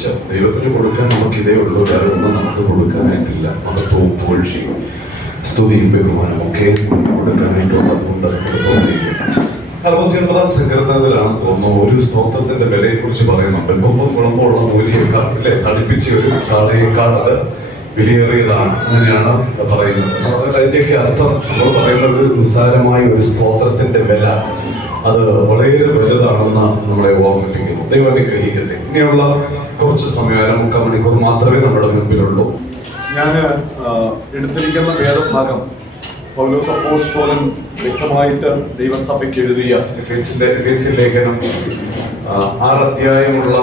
വർദ്ധിപ്പിച്ച ദൈവത്തിന് കൊടുക്കാൻ നമുക്ക് ഇതേ ഉള്ളൂ, വേറെ ഒന്നും നമുക്ക് കൊടുക്കാനായിട്ടില്ല. മഹത്വവും പുകഴ്ചയും സ്തുതിയും ബഹുമാനവും ഒക്കെ കൊടുക്കാനായിട്ടുള്ള തോന്നിയിരിക്കുന്നു. 69-ാം സങ്കീർത്തനത്തിലാണ് തോന്നുന്നു ഒരു സ്തോത്രത്തിന്റെ വിലയെ കുറിച്ച് പറയുന്നുണ്ട്. കൊമ്പും കുളമ്പുള്ള മൂലിയേക്കാൾ അല്ലെ തടിപ്പിച്ച ഒരു കാളയേക്കാൾ അത് വിലയേറിയതാണ്, അങ്ങനെയാണ് പറയുന്നത്. അതിന്റെയൊക്കെ അർത്ഥം നമ്മൾ പറയുന്നത് നിസ്സാരമായ ഒരു സ്തോത്രത്തിന്റെ വില അത് വളരെ വലുതാണെന്ന് നമ്മളെ ഓർമ്മിപ്പിക്കുന്നു. ദൈവം അനുഗ്രഹിക്കട്ടെ. ഇനിയുള്ള കുറച്ച് സമയം 1/4 മണിക്കൂർ മാത്രമേ നമ്മുടെ മുൻപിലുള്ളൂ. ഞാൻ എടുത്തിരിക്കുന്ന വേദഭാഗം പൗലോസ് അപ്പോസ്തലൻ വ്യക്തമായിട്ട് ദൈവസഭയ്ക്ക് എഴുതിയ എഫേസ്യ ലേഖനം 6 അധ്യായമുള്ള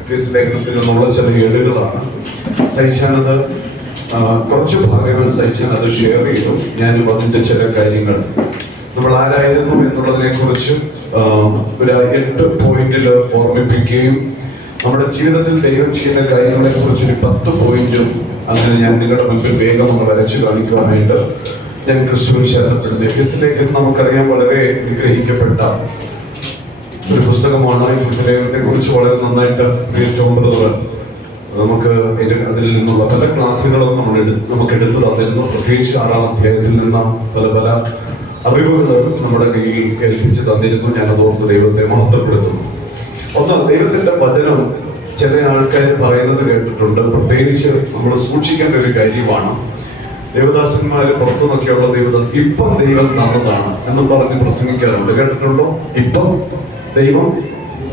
എഫേസ്യ ലേഖനത്തിൽ നിന്നുള്ള ചില ഏടുകളാണ്. സഹിച്ചാനത് കുറച്ച് ഭാഗങ്ങൾ സഹിച്ചാൻ അത് ഷെയർ ചെയ്തു. ഞാനും അതിൻ്റെ ചില കാര്യങ്ങൾ നമ്മൾ ആരായിരുന്നു എന്നുള്ളതിനെ കുറിച്ച് ഒരു 8 പോയിന്റിൽ ഓർമ്മിപ്പിക്കുകയും നമ്മുടെ ജീവിതത്തിൽ ദൈവം ചെയ്യുന്ന കാര്യങ്ങളെ കുറിച്ചൊരു 10 പോയിന്റും അങ്ങനെ ഞാൻ നിങ്ങളുടെ മുൻപിൽ വേഗം ഒന്ന് വരച്ചു കാണിക്കുവാനായിട്ട് ഞാൻ ക്രിസ്തുവിൽ ശരണപ്പെടുന്നു. എഫേസ്യ ലേഖനം നമുക്കറിയാം വളരെ അനുഗ്രഹിക്കപ്പെട്ട ഒരു പുസ്തകമാണ്. എഫേസ്യ ലേഖനത്തെ കുറിച്ച് വളരെ നന്നായിട്ട് നമുക്ക് അതിൽ നിന്നുള്ള പല ക്ലാസ്സുകളും നമുക്ക് എടുത്തു തന്നിരുന്നു. പ്രത്യേകിച്ച് 6-ാം അധ്യായത്തിൽ നിന്ന് പല അറിവുകൾ നമ്മുടെ കയ്യിൽ ഏൽപ്പിച്ച് തന്നിരുന്നു. ഞാനതോർത്ത് ദൈവത്തെ മഹത്വപ്പെടുത്തുന്നു. ഒന്ന്, ദൈവത്തിന്റെ വചനം ചില ആൾക്കാർ പറയുന്നത് കേട്ടിട്ടുണ്ട്. പ്രത്യേകിച്ച് നമ്മൾ സൂക്ഷിക്കേണ്ട ഒരു കാര്യമാണ്. ദേവദാസന്മാര് പുറത്തു നോക്കിയുള്ള ഇപ്പം ദൈവം തന്നതാണ് എന്നും പറഞ്ഞ് പ്രസംഗിക്കാറുണ്ട്. കേട്ടിട്ടുണ്ടോ? ഇപ്പം ദൈവം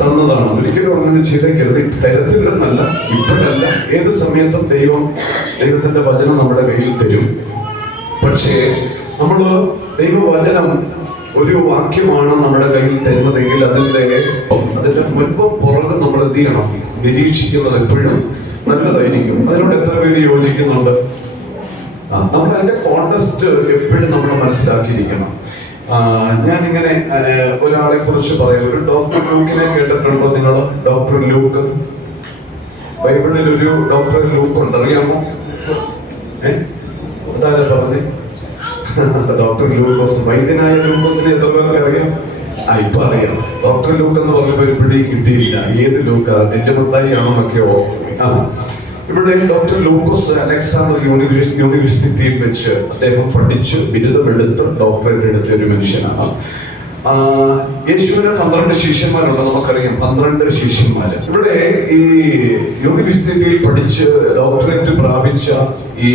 തന്നതാണ്. ഒരിക്കലും അങ്ങനെ ചെയ്തേക്കരുത്. തരത്തില്ലെന്നല്ല, ഇപ്പോഴല്ല, ഏത് സമയത്തും ദൈവത്തിന്റെ വചനം നമ്മുടെ കയ്യിൽ തരും. പക്ഷേ നമ്മള് ദൈവവചനം ഒരു വാക്യമാണ് നമ്മുടെ കയ്യിൽ തരുന്നതെങ്കിൽ അതിന്റെ മുൻപും പുറകും നമ്മൾ എന്ത് ചെയ്യണം? നിരീക്ഷിക്കുന്നത് എപ്പോഴും നല്ലതായിരിക്കും. അതിനോട് എത്ര പേര് യോജിക്കുന്നുണ്ട്? നമ്മൾ അതിന്റെ കോണ്ടെക്സ്റ്റ് എപ്പോഴും നമ്മൾ മനസ്സിലാക്കിയിരിക്കണം. ഞാനിങ്ങനെ ഒരാളെ കുറിച്ച് പറയാം. ഒരു ഡോക്ടർ ലൂക്കിനെ കേട്ടിട്ടുണ്ടോ നിങ്ങൾ? ഡോക്ടർ ലൂക്ക്, ബൈബിളിൽ ഒരു ഡോക്ടർ ലൂക്ക് ഉണ്ട്, അറിയാമോ? അതാരാ പറഞ്ഞേ? ഡോക്ടർ ലൂക്കോസ്. വൈദ്യനായ ലൂക്കോസിനെ എത്ര പേർക്ക് അറിയാം? ഇപ്പൊ അറിയാം. ഡോക്ടർ ലൂക്ക് എന്ന് പറഞ്ഞ ഒരു പിടി കിട്ടിയില്ല. ഏത് ലൂക്കാ? നെല്ലുമത്തായി ആണെന്നൊക്കെയോ. ഇവിടെ ഡോക്ടർ ലൂക്കോസ് അലക്സാണ്ടർ യൂണിവേഴ്സിറ്റിയിൽ വെച്ച് അദ്ദേഹം പഠിച്ച് ബിരുദമെടുത്ത് ഡോക്ടറേറ്റ് എടുത്ത ഒരു മനുഷ്യനാണ്. യേശുവിന് 12 ശിഷ്യന്മാരുണ്ട്, നമുക്കറിയാം. 12 ശിഷ്യന്മാര്. ഇവിടെ ഈ യൂണിവേഴ്സിറ്റിയിൽ പഠിച്ച് ഡോക്ടറേറ്റ് പ്രാപിച്ച ഈ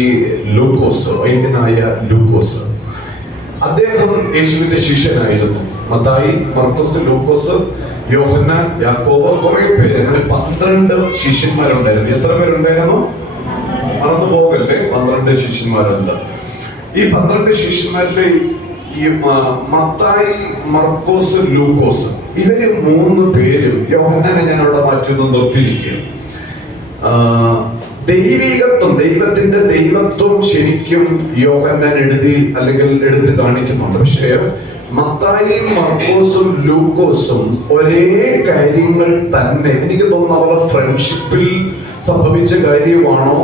ലൂക്കോസ്, വൈദ്യനായ ലൂക്കോസ്, അദ്ദേഹം യേശുവിന്റെ ശിഷ്യനായിരുന്നു. മത്തായി, മർക്കോസ്, ലൂക്കോസ്, യോഹന്നാൻ, യാക്കോബ്, കുറെ പേര്, അങ്ങനെ 12 ശിഷ്യന്മാരുണ്ടായിരുന്നു. എത്ര പേരുണ്ടായിരുന്നു? മറന്നു പോകല്ലേ, 12 ശിഷ്യന്മാരുണ്ട്. ഈ 12 ശിഷ്യന്മാരിലെ ഈ മത്തായി, മർക്കോസ്, ലൂക്കോസ്, ഇവര് 3 പേരും, യോഹന്നാനെ ഞാൻ അവിടെ മാറ്റി നിർത്തിയിരിക്കുക. ദൈവികത്വം, ദൈവത്തിന്റെ ദൈവത്വം ശരിക്കും യോഹന്നാൻ എടുത്ത് കാണിക്കുന്നുണ്ട്. പക്ഷേ മത്തായിയും മർക്കോസും ലൂക്കോസും ഒരേ കാര്യങ്ങൾ തന്നെ. എനിക്ക് തോന്നുന്നു അവരുടെ ഫ്രണ്ട്ഷിപ്പിൽ സംഭവിച്ച കാര്യമാണോ,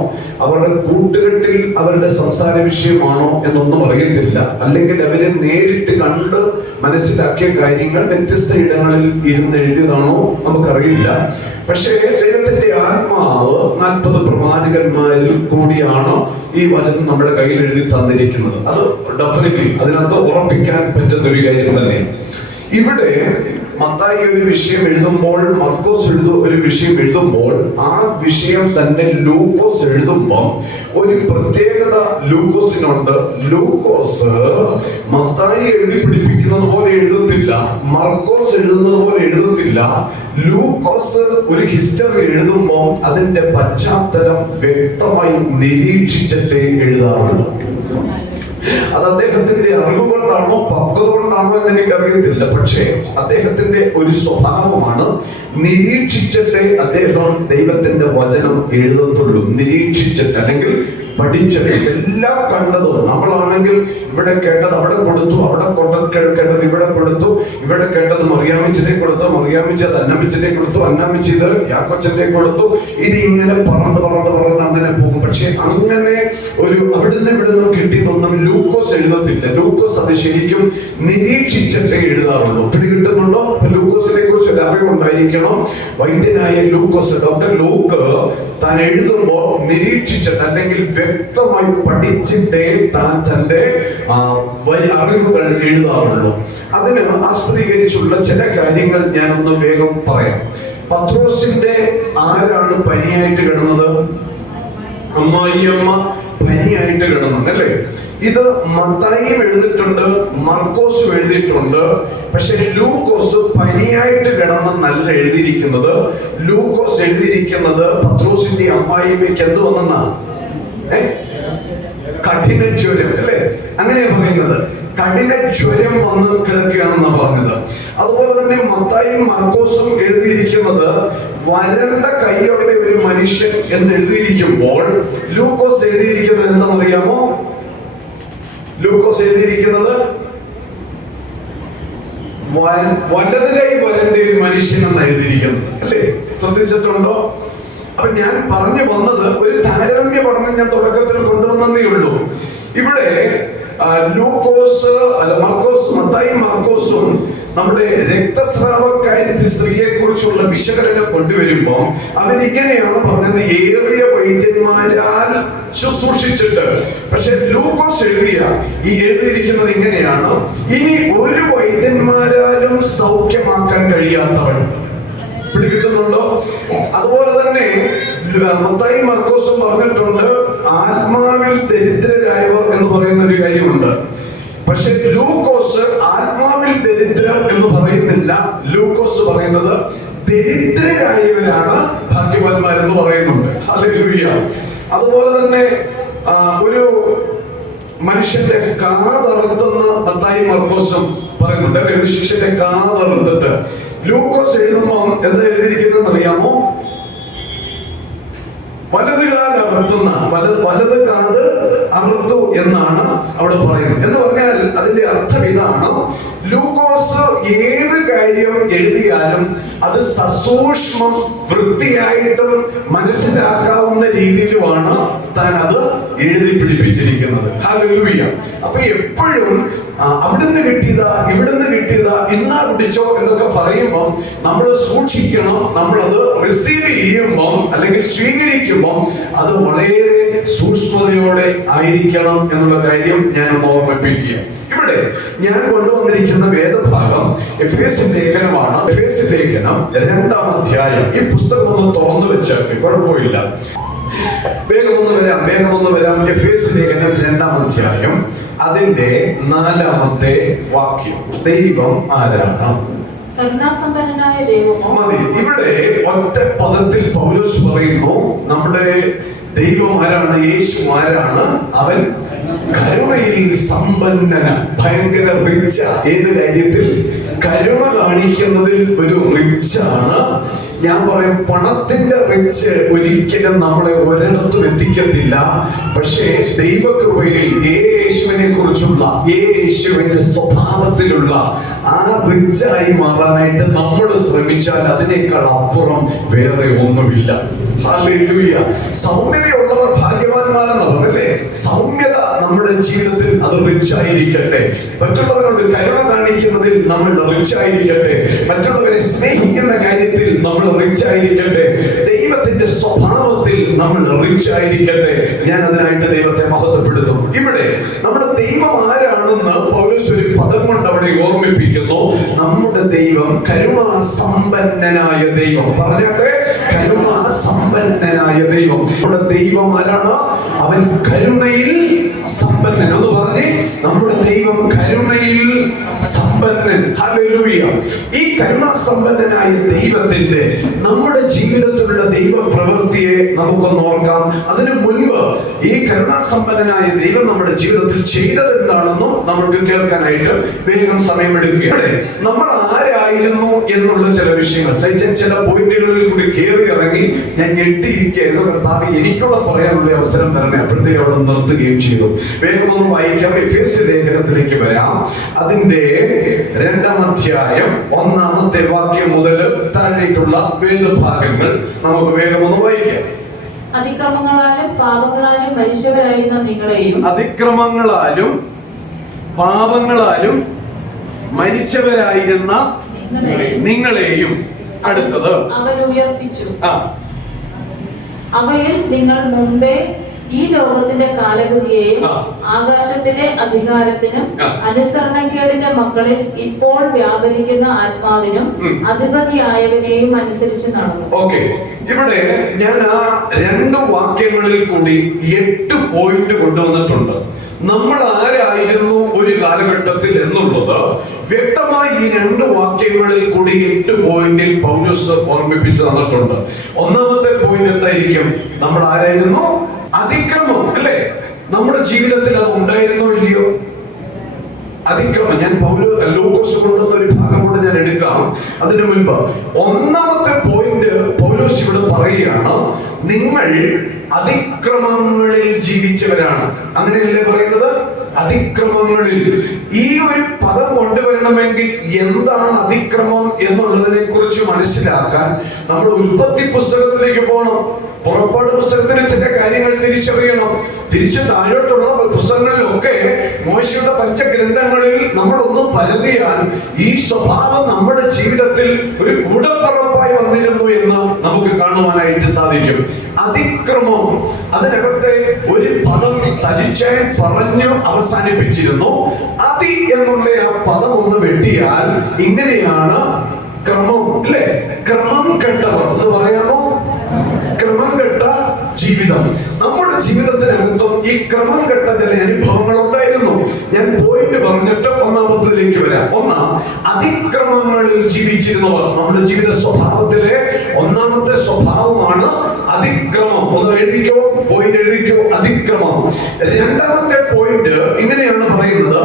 അവരുടെ കൂട്ടുകെട്ടിൽ അവരുടെ സംസാര വിഷയമാണോ എന്നൊന്നും അറിയത്തില്ല. അല്ലെങ്കിൽ അവരെ നേരിട്ട് കണ്ട് മനസ്സിലാക്കിയ കാര്യങ്ങൾ വ്യത്യസ്ത ഇടങ്ങളിൽ ഇരുന്ന് എഴുതിയതാണോ നമുക്കറിയില്ല. പക്ഷേ ദൈവത്തിന്റെ ആത്മാവ് 40 പ്രവാചകന്മാരിൽ കൂടിയാണ് ഈ വചനം നമ്മുടെ കയ്യിൽ എഴുതി തന്നിരിക്കുന്നത്. അത് ഡെഫിനറ്റ്ലി അതിനകത്ത് ഉറപ്പിക്കാൻ പറ്റുന്ന ഒരു കാര്യം തന്നെ. ഇവിടെ മത്തായി ഒരു വിഷയം എഴുതുമ്പോൾ, മർക്കോസ് ഒരു വിഷയം എഴുതുമ്പോൾ, ആ വിഷയം തന്നെ ലൂക്കോസ് എഴുതുമ്പോൾ ഒരു പ്രത്യേകത ലൂക്കോസിനുണ്ട്. ലൂക്കോസ് മത്തായി എഴുതി പിടിപ്പിക്കുന്നത് പോലെ എഴുതത്തില്ല, മർക്കോസ് എഴുതുന്നത് പോലെ എഴുതത്തില്ല. ലൂക്കോസ് ഒരു ഹിസ്റ്ററി എഴുതുമ്പോൾ അതിന്റെ പശ്ചാത്തലം വ്യക്തമായി നിരീക്ഷിച്ചിട്ടേ എഴുതാറുള്ളൂ. അത് അദ്ദേഹത്തിന്റെ അറിവ് കൊണ്ടാണോ പക്വത കൊണ്ടാണോ എന്ന് എനിക്കറിയത്തില്ല. പക്ഷേ അദ്ദേഹത്തിന്റെ ഒരു സ്വഭാവമാണ്. നിരീക്ഷിച്ചിട്ടേ അദ്ദേഹം ദൈവത്തിന്റെ വചനം എഴുതത്തുള്ളൂ. നിരീക്ഷിച്ചിട്ട്, അല്ലെങ്കിൽ പഠിച്ചിട്ട്, എല്ലാം കണ്ടതും. നമ്മളാണെങ്കിൽ ഇവിടെ കേട്ടത് അവിടെ കൊടുത്തു, അവിടെ കേട്ടത് ഇവിടെ കൊടുത്തു, ഇവിടെ കേട്ടത് മറിയാമ്മച്ചിനെ കൊടുത്തു, മറിയാമ്മച്ചി അത് അന്നമ്മച്ചിനെ കൊടുത്തു, അന്നമ്മച്ചി ഇത് യാക്കോച്ചനെ കൊടുത്തു. ഇത് ഇങ്ങനെ പറന്ന് അങ്ങനെ പോകും. പക്ഷെ അങ്ങനെ ഒരു അവിടുന്ന് ഇവിടുന്ന് കിട്ടിയതൊന്നും ലൂക്കോസ് എഴുതത്തില്ല. ലൂക്കോസ് അത് ശരിക്കും നിരീക്ഷിച്ചിട്ടേ എഴുതാറുള്ളൂ. പിടികിട്ടുന്നുണ്ടോ? ലൂക്കോസിനെ കുറിച്ച് ഒരു അറിവുണ്ടായിരിക്കണം. വൈദ്യനായ ലൂക്കോസ്, ഡോക്ടർ ലൂക്ക് താൻ എഴുതുമ്പോൾ നിരീക്ഷിച്ചിട്ട് അല്ലെങ്കിൽ വ്യക്തമായി പഠിച്ചിട്ടേ താൻ തന്റെ അറിവുകൾ എഴുതാറുള്ളൂ. അതിന് ആസ്പദീകരിച്ചുള്ള ചില കാര്യങ്ങൾ ഞാനൊന്ന് വേഗം പറയാം. പത്രോസിന്റെ ആരാണ് പനിയായിട്ട് കിടന്നത്? അമ്മായിയമ്മ പനിയായിട്ട് കിടന്നത് അല്ലേ? ഇത് മത്തായിയും എഴുതിയിട്ടുണ്ട്, മർക്കോസും എഴുതിയിട്ടുണ്ട്. പക്ഷെ ലൂക്കോസ് പനിയായിട്ട് കിടന്നെന്നല്ല എഴുതിയിരിക്കുന്നത്. ലൂക്കോസ് എഴുതിയിരിക്കുന്നത് പത്രോസിന്റെ അമ്മായിയമ്മയ്ക്ക് എന്ത് വന്നെന്നാ? കഠിന ജ്വരം അല്ലേ? അങ്ങനെയാ പറയുന്നത്. കഠിന ജ്വരം വന്ന് കിടക്കുകയാണെന്നാ പറഞ്ഞത്. അതുപോലെ തന്നെ മത്തായിയും മാർക്കോസും എഴുതിയിരിക്കുന്നത് വരണ്ട കൈയുള്ള ഒരു മനുഷ്യൻ എന്ന് എഴുതിയിരിക്കുമ്പോൾ ലൂക്കോസ് എഴുതിയിരിക്കുന്നത് എന്താണെന്നറിയാമോ? ലൂക്കോസ് എഴുതിയിരിക്കുന്നത് വലത് കൈ വരണ്ട ഒരു മനുഷ്യൻ എന്ന് എഴുതിയിരിക്കുന്നത് അല്ലേ? ശ്രദ്ധിച്ചിട്ടുണ്ടോ? അപ്പൊ ഞാൻ പറഞ്ഞു വന്നത് ഒരു താരതമ്യ പഠനം ഞാൻ തുടക്കത്തിൽ കൊണ്ടുവന്നേ ഉള്ളൂ. ഇവിടെ ലൂക്കോസ് മത്തായിയും മാർക്കോസും നമ്മുടെ രക്തസ്രാവക്കാരി സ്ത്രീയെ കുറിച്ചുള്ള വിശകലനം കൊണ്ടുവരുമ്പോൾ അവരിങ്ങനെയാണ് പറഞ്ഞത്, ഏറിയ വൈദ്യന്മാരാൽ ശുശ്രൂഷിച്ചിട്ട്. പക്ഷെ ലൂക്കോസ് എഴുതിയിരിക്കുന്നത് ഇങ്ങനെയാണ്, ഇനി ഒരു വൈദ്യന്മാരാലും സൗഖ്യമാക്കാൻ കഴിയാത്തവൻ. പിടികിട്ടുന്നുണ്ടോ? അതുപോലെ തന്നെ മത്തായി മാർക്കോസും പറഞ്ഞിട്ടുണ്ട് ആത്മാവിൽ ദരിദ്രരായവർ എന്ന് പറയുന്ന ഒരു കാര്യമുണ്ട്. പക്ഷെ ലൂക്കോസ് ആത്മാവിൽ ദരിദ്രം എന്ന് പറയുന്നില്ല. ലൂക്കോസ് പറയുന്നത് ദരിദ്രരായവരാണ് ഭാഗ്യവാന്മാരെന്ന് പറയുന്നുണ്ട്. ഹല്ലേലൂയ. അതുപോലെ തന്നെ ഒരു മനുഷ്യന്റെ കാതറുന്ന മത്തായി മാർക്കോസും പറയുന്നുണ്ട്. ഒരു ശിഷ്യന്റെ കാതറുത്തിട്ട് ലൂക്കോസ് എഴുതുമ്പോൾ എന്താ എഴുതിയിരിക്കുന്നത് അറിയാമോ? വലത് കാല് അറുത്തുന്ന വലത് കാത് അറുത്തു എന്നാണ് അവിടെ പറയുന്നത്. എന്ന് പറഞ്ഞാൽ അതിന്റെ അർത്ഥം ഇതാണ്, ലൂക്കോസ് ഏത് കാര്യം എഴുതിയാലും അത് സസൂക്ഷ്മം വൃത്തിയായിട്ടും മനസ്സിലാക്കാവുന്ന രീതിയിലുമാണ് താൻ അത് എഴുതി പിടിപ്പിച്ചിരിക്കുന്നത്. ഹല്ലേലൂയ. അപ്പൊ എപ്പോഴും അവിടുന്ന് കിട്ടിയതാ ഇവിടുന്ന് കിട്ടിയതാ ഇന്നാ പിടിച്ചോ എന്നൊക്കെ പറയുമ്പോൾ നമ്മൾ സൂക്ഷിക്കണം. നമ്മളത് റിസീവ് ചെയ്യുമ്പോൾ അല്ലെങ്കിൽ സ്വീകരിക്കുമ്പോൾ അത് വളരെ സൂക്ഷ്മതയോടെ ആയിരിക്കണം എന്നുള്ള കാര്യം ഞാൻ ഓർമ്മിപ്പിക്കുക. ഇവിടെ ഞാൻ കൊണ്ടുവന്നിരിക്കുന്ന വേദഭാഗം എഫേസ്യ ലേഖനമാണ്. എഫേസ്യ ലേഖനം 2-ാം അധ്യായം. ഈ പുസ്തകം ഒന്ന് തുറന്നു വെച്ച് കുഴപ്പമില്ല, വേഗമൊന്ന് വരാം. എഫേസ്യ ലേഖനം 2-ാം അധ്യായം അതിന്റെ 4-ാമത്തെ വാക്യം. ദൈവം ആരാണ്? മതി. ഇവിടെ ഒറ്റ പദത്തിൽ പൗലോസ് പറയുന്നു, നമ്മുടെ ദൈവം ആരാണ്? യേശു ആരാണ്? അവൻ കരുണയിൽ സമ്പന്നന. ഭയങ്കര റിച്ച. ഏത് കാര്യത്തിൽ? കരുണ കാണിക്കുന്നതിൽ ഒരു റിച്ചാണ്. ഞാൻ പറയും, പണത്തിന്റെ റിച്ച് ഒരിക്കലും നമ്മളെ ഒരിടത്തും എത്തിക്കത്തില്ല. പക്ഷേ ദൈവകൃപയിൽ യേശുവിനെ കുറിച്ചുള്ള യേശുവിന്റെ സ്വഭാവത്തിലുള്ള ആ റിച്ചായി മാറാനായിട്ട് നമ്മൾ ശ്രമിച്ചാൽ അതിനേക്കാൾ അപ്പുറം വേറെ ഒന്നുമില്ല. ഹല്ലേലൂയ. സൗമ്യതയുള്ളവർ ഭാഗ്യവാന്മാരെന്ന് പറഞ്ഞല്ലേ? സൗമ്യത നമ്മുടെ ജീവിതത്തിൽ അത് റിച്ച് ആയിരിക്കട്ടെ. മറ്റുള്ളവരോട് കരുണ കാണിക്കുന്നതിൽ നമ്മൾ റിച്ച് ആയിരിക്കട്ടെ. മറ്റുള്ളവരെ സ്നേഹിക്കുന്ന കാര്യത്തിൽ നമ്മൾ റിച്ച് ആയിരിക്കട്ടെ. ദൈവത്തിന്റെ സ്വഭാവത്തിൽ നമ്മൾ റിച്ച് ആയിരിക്കട്ടെ. ഞാൻ അതിനായിട്ട് ദൈവത്തെ മഹത്വപ്പെടുത്തും. ഇവിടെ നമ്മുടെ ദൈവം ആരാണെന്ന് പൗലോസ് ഒരു പദം കൊണ്ട് അവിടെ ഓർമ്മിപ്പിക്കുന്നു. നമ്മുടെ ദൈവം കരുണാസമ്പന്നനായ ദൈവം. പറഞ്ഞാട്ടെ, കരുണാസമ്പന്നനായ ദൈവം. നമ്മുടെ ദൈവം ആരാണ്? അവൻ കരുണയിൽ സമ്പന്നൻ. എന്ന് പറഞ്ഞേ, നമ്മുടെ ദൈവം കരുണയിൽ സമ്പന്നൻ. ഹല്ലേലൂയ. ഈ കരുണാസമ്പന്നനായ ദൈവത്തിന്റെ നമ്മുടെ ജീവിതത്തിലുള്ള ദൈവ പ്രവൃത്തിയെ നമുക്കൊന്ന് ഓർക്കാം. അതിനു മുൻപ് ഈ കരുണാസമ്പന്നനായ ദൈവം നമ്മുടെ ജീവിതത്തിൽ ചെയ്തത് എന്താണെന്നും നമുക്ക് കേൾക്കാനായിട്ട് വേഗം സമയമെടുക്കുകയാണ്. നമ്മൾ ആരായിരുന്നു എന്നുള്ള ചില വിഷയങ്ങൾ ചില പോയിന്റുകളിൽ കൂടി കയറി ഇറങ്ങി ഞാൻ ഞെട്ടിയിരിക്കുകയായിരുന്നു. കർത്താവ് എനിക്കൂടെ പറയാനുള്ള അവസരം തരണേ. അപ്പോഴത്തേക്ക് അവിടെ നിർത്തുകയും ചെയ്തു. വേഗം ഒന്ന് വായിക്കാം. എഫേസ്യ ലേഖനത്തിലേക്ക് വരാം. അതിന്റെ 2-ാം അധ്യായം 1-ാമത്തെ വാക്യം മുതൽ താഴേക്കുള്ള വേദഭാഗങ്ങൾ നമുക്ക് വേഗം ഒന്ന് വായിക്കാം. അതിക്രമങ്ങളാലും പാപങ്ങളാലും മരിച്ചവരായിരുന്ന നിങ്ങളെയും മരിച്ചവരായിരുന്ന നിങ്ങളെയും അടുത്തത് അവൻ ഉയർപ്പിച്ചു. അവയിൽ നിങ്ങൾ മുമ്പേ ഈ ലോകത്തിന്റെ കാലഗതിയെയും ആകാശത്തിന്റെ അധികാരത്തിനും അനുസരണക്കേടിന്റെ മക്കളിൽ ഇപ്പോൾ വ്യാപരിക്കുന്ന ആത്മാവിനും അധിപതിയായവനെയും അനുസരിച്ച് നടന്നു. ഓക്കെ, ഇവിടെ ഞാൻ ആ 2 വാക്യങ്ങളിൽ കൂടി 8 പോയിന്റ് കൊണ്ടുവന്നിട്ടുണ്ട്. നമ്മൾ ആരായിരുന്നു ഒരു കാലഘട്ടത്തിൽ എന്നുള്ളത് വ്യക്തമായി ഈ 2 വാക്യങ്ങളിൽ കൂടി 8 പോയിന്റിൽ പൗലോസ് ഓർമ്മിപ്പിച്ചു തന്നിട്ടുണ്ട്. 1-ാമത്തെ പോയിന്റ് എന്തായിരിക്കും? നമ്മൾ ആരായിരുന്നു? അതിക്രമം, അല്ലേ? നമ്മുടെ ജീവിതത്തിൽ അത് ഉണ്ടായിരുന്നോ ഇല്ലയോ? അതിക്രമം. ഞാൻ ലൂക്കോസ് കൊണ്ടുവന്ന ഒരു ഭാഗം കൂടെ ഞാൻ എടുക്കാം. അതിനു മുൻപ് 1-ാമത്തെ പോയിന്റ് പൗലോസ് ഇവിടെ പറയുകയാണ്, നിങ്ങൾ അതിക്രമങ്ങളിൽ ജീവിച്ചവരാണ്. അങ്ങനെയല്ലേ പറയുന്നത്? അതിക്രമങ്ങളിൽ. ഈ ഒരു പദം കൊണ്ടുവരണമെങ്കിൽ എന്താണ് അതിക്രമം എന്നുള്ളതിനെ കുറിച്ച് മനസ്സിലാക്കാൻ നമ്മൾ ഉൽപ്പത്തി പുസ്തകത്തിലേക്ക് പോകണം. പുറപ്പാട് പുസ്തകത്തിന് ചില കാര്യങ്ങൾ തിരിച്ചറിയണം. തിരിച്ചു താഴോട്ടുള്ള പുസ്തകങ്ങളിലൊക്കെ മോശയുടെ പഞ്ചഗ്രന്ഥങ്ങളിൽ നമ്മളൊന്ന് പരതിയാൽ ഈ സ്വഭാവം നമ്മുടെ ജീവിതത്തിൽ ഒരു കൂടപ്പറപ്പായി വന്നിരുന്നു എന്ന് നമുക്ക് കാണുവാനായിട്ട് സാധിക്കും. അതിക്രമം, അതിനകത്തെ ഒരു പദം സജിച്ചാൻ പറഞ്ഞു അവസാനിപ്പിച്ചിരുന്നു. അതി എന്നുള്ള ആ പദം ഒന്ന് വെട്ടിയാൽ ഇങ്ങനെയാണ് ക്രമം, അല്ലേ? ക്രമം കെട്ടവർ എന്ന് പറയാമോ? ക്രമം കെട്ട ജീവിതം. നമ്മുടെ ജീവിതത്തിനകത്തും ഈ ക്രമം കെട്ട ചില അനുഭവങ്ങൾ ഉണ്ടായിരുന്നു. ഞാൻ പോയിന്റ് പറഞ്ഞിട്ട് 1-ാമത്തേതിലേക്ക് വരാം. 1, അതിക്രമങ്ങളിൽ ജീവിച്ചിരുന്നവർ. നമ്മുടെ ജീവിത സ്വഭാവത്തിലെ 1-ാമത്തെ സ്വഭാവമാണ് അതിക്രമം. ഒന്ന് എഴുതിക്കോ, പോയിന്റ് എഴുതിക്കോ, അതിക്രമം. 2-ാമത്തെ പോയിന്റ് ഇങ്ങനെയാണ് പറയുന്നത്,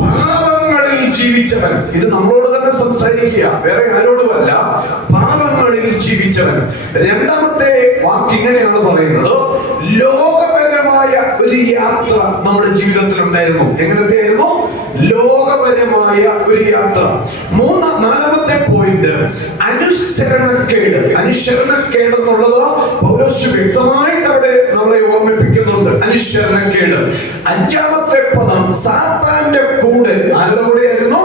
പാപങ്ങളിൽ ജീവിച്ചവൻ. ഇത് നമ്മളോട് തന്നെ സംസാരിക്കുക, വേറെ ആരോടുമല്ല. പാപങ്ങളിൽ ജീവിച്ചവൻ. 2-ാമത്തെ വാക്ക് ഇങ്ങനെയാണ് പറയുന്നത്, ലോകപരമായ ഒരു യാത്ര നമ്മുടെ ജീവിതത്തിൽ ഉണ്ടായിരുന്നു. എങ്ങനത്തെയായിരുന്നു? ലോകപരമായ ഒരു യാത്ര. 4-ാമത്തെ പോയിന്റ് അനുസരണക്കേട്. അനുസരണക്കേട് എന്നുള്ളത് പൗലോസ് വ്യക്തമായിട്ട് അവിടെ നമ്മളെ ഓർമ്മിപ്പിക്കുന്നുണ്ട്. അനുസരണക്കേട്. 5-ാമത്തെ പദം സാത്താന്റെ കൂടെ. ആരുടെ കൂടെയായിരുന്നു?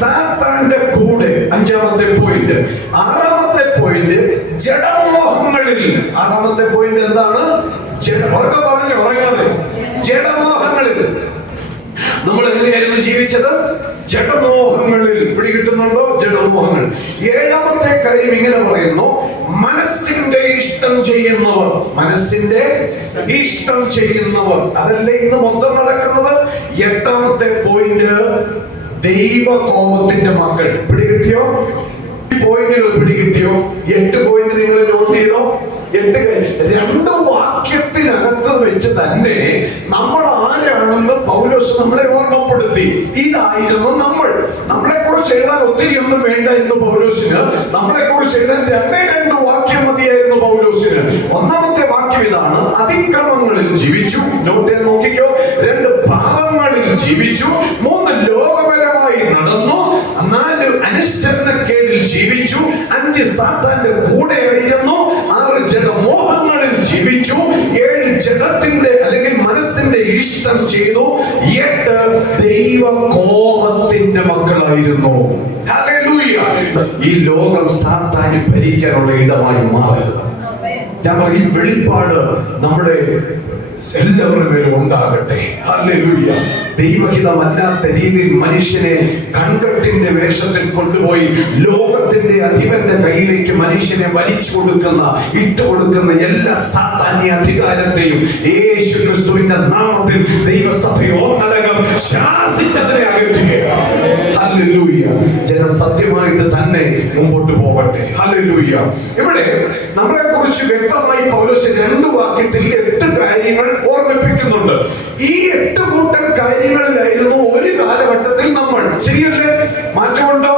സാത്താന്റെ കൂടെ. 5-ാമത്തെ പോയിന്റ്. 6-ാമത്തെ പോയിന്റ് ജഡമോഹങ്ങളിൽ. 6-ാമത്തെ പോയിന്റ് എന്താണ്? പറയുന്നത് ജഡമോഹങ്ങളിൽ. നമ്മൾ എങ്ങനെയായിരുന്നു ജീവിച്ചത്? ജഡമോഹങ്ങളിൽ. പിടികിട്ടുന്നുണ്ടോ? ജഡമോഹങ്ങൾ. 7-ാമത്തെ കാര്യം ഇങ്ങനെ പറയുന്നു, മനസ്സിന്റെ ഇഷ്ടം ചെയ്യുന്നവർ. മനസ്സിന്റെ ഇഷ്ടം ചെയ്യുന്നവർ. അതല്ലേ ഇന്ന് മൊത്തം നടക്കുന്നത്. 8-ാമത്തെ പോയിന്റ് ദൈവകോപത്തിന്റെ മക്കൾ. പിടികിട്ടിയോ? പോയിന്റുകൾ പിടികിട്ടിയോ? 8 പോയിന്റ് നിങ്ങൾ നോട്ട് ചെയ്തോ? 2 വാക്യത്തിനകത്ത് വെച്ച് തന്നെ നമ്മൾ ആരാണെന്ന് പൗലോസ് നമ്മളെ ഓർമ്മപ്പെടുത്തി. ഇതായിരുന്നു നമ്മൾ. നമ്മളെ കുറിച്ച് എഴുതാൻ ഒത്തിരി ഒന്നും വേണ്ടായിരുന്നു പൗലോസിന്. നമ്മളെ കുറിച്ച് എഴുതാൻ 2 വാക്യം മതിയായിരുന്നു പൗലോസിന്. 1-ാമത്തെ വാക്യം ഇതാണ്, അതിക്രമങ്ങളിൽ ജീവിച്ചു. നോക്കിക്കോ. 2 പാപങ്ങളിൽ ജീവിച്ചു. 3 ലോകപരമായി നടന്നു. 4 അനുസരണക്കേടിൽ ജീവിച്ചു. 5 സാത്താന്റെ കൂടെ ആയിരുന്നു. 6 ജഡമോഹങ്ങളിൽ ജീവിച്ചു. 7 ജഡത്തിന്റെ അല്ലെങ്കിൽ മനസ്സിന്റെ ഇഷ്ടം ചെയ്തു. 8 ദൈവ കോപത്തിന്റെ മക്കളായിരുന്നു. ഹല്ലേലൂയ. ഈ ലോകം സാത്താനെ ഭരിക്കാനുള്ള ഇടമായി മാറരുത്. ഞാൻ പറയും, ഈ വെളിപ്പാട് നമ്മുടെ എല്ലാവരുടെ മേലും ഉണ്ടാകട്ടെ. ഹല്ലേലൂയ. ദൈവഹിതമല്ലാത്ത രീതിയിൽ മനുഷ്യനെ കൺകെട്ടിന്റെ വേഷത്തിൽ കൊണ്ടുപോയി ലോകത്തിന്റെ അധിപന്റെ കയ്യിലേക്ക് മനുഷ്യനെ വലിച്ചു കൊടുക്കുന്ന, ഇട്ടുകൊടുക്കുന്ന എല്ലാ സാത്താന്യ അധികാരത്തെയും യേശു ക്രിസ്തുവിന്റെ നാമത്തിൽ ദൈവസഭ ഒന്നടങ്കം ശാസിച്ചതിനെ അകറ്റുക. ഹല്ലേലൂയ. ജനം സത്യമായിട്ട് തന്നെ മുമ്പോട്ട് പോകട്ടെ. ഹല്ലേലൂയ. ഇവിടെ നമ്മളെ കുറിച്ച് വ്യക്തമായി പൗലോസ് 2 വാക്യത്തിൽ 8 കാര്യങ്ങൾ ഓർമ്മിപ്പിക്കുന്നുണ്ട്. ഈ 8 കൂട്ടം കാര്യങ്ങളിലായിരുന്നു ഒരു കാലഘട്ടത്തിൽ നമ്മൾ. ശരിയല്ലേ? മാറ്റമുണ്ടോ?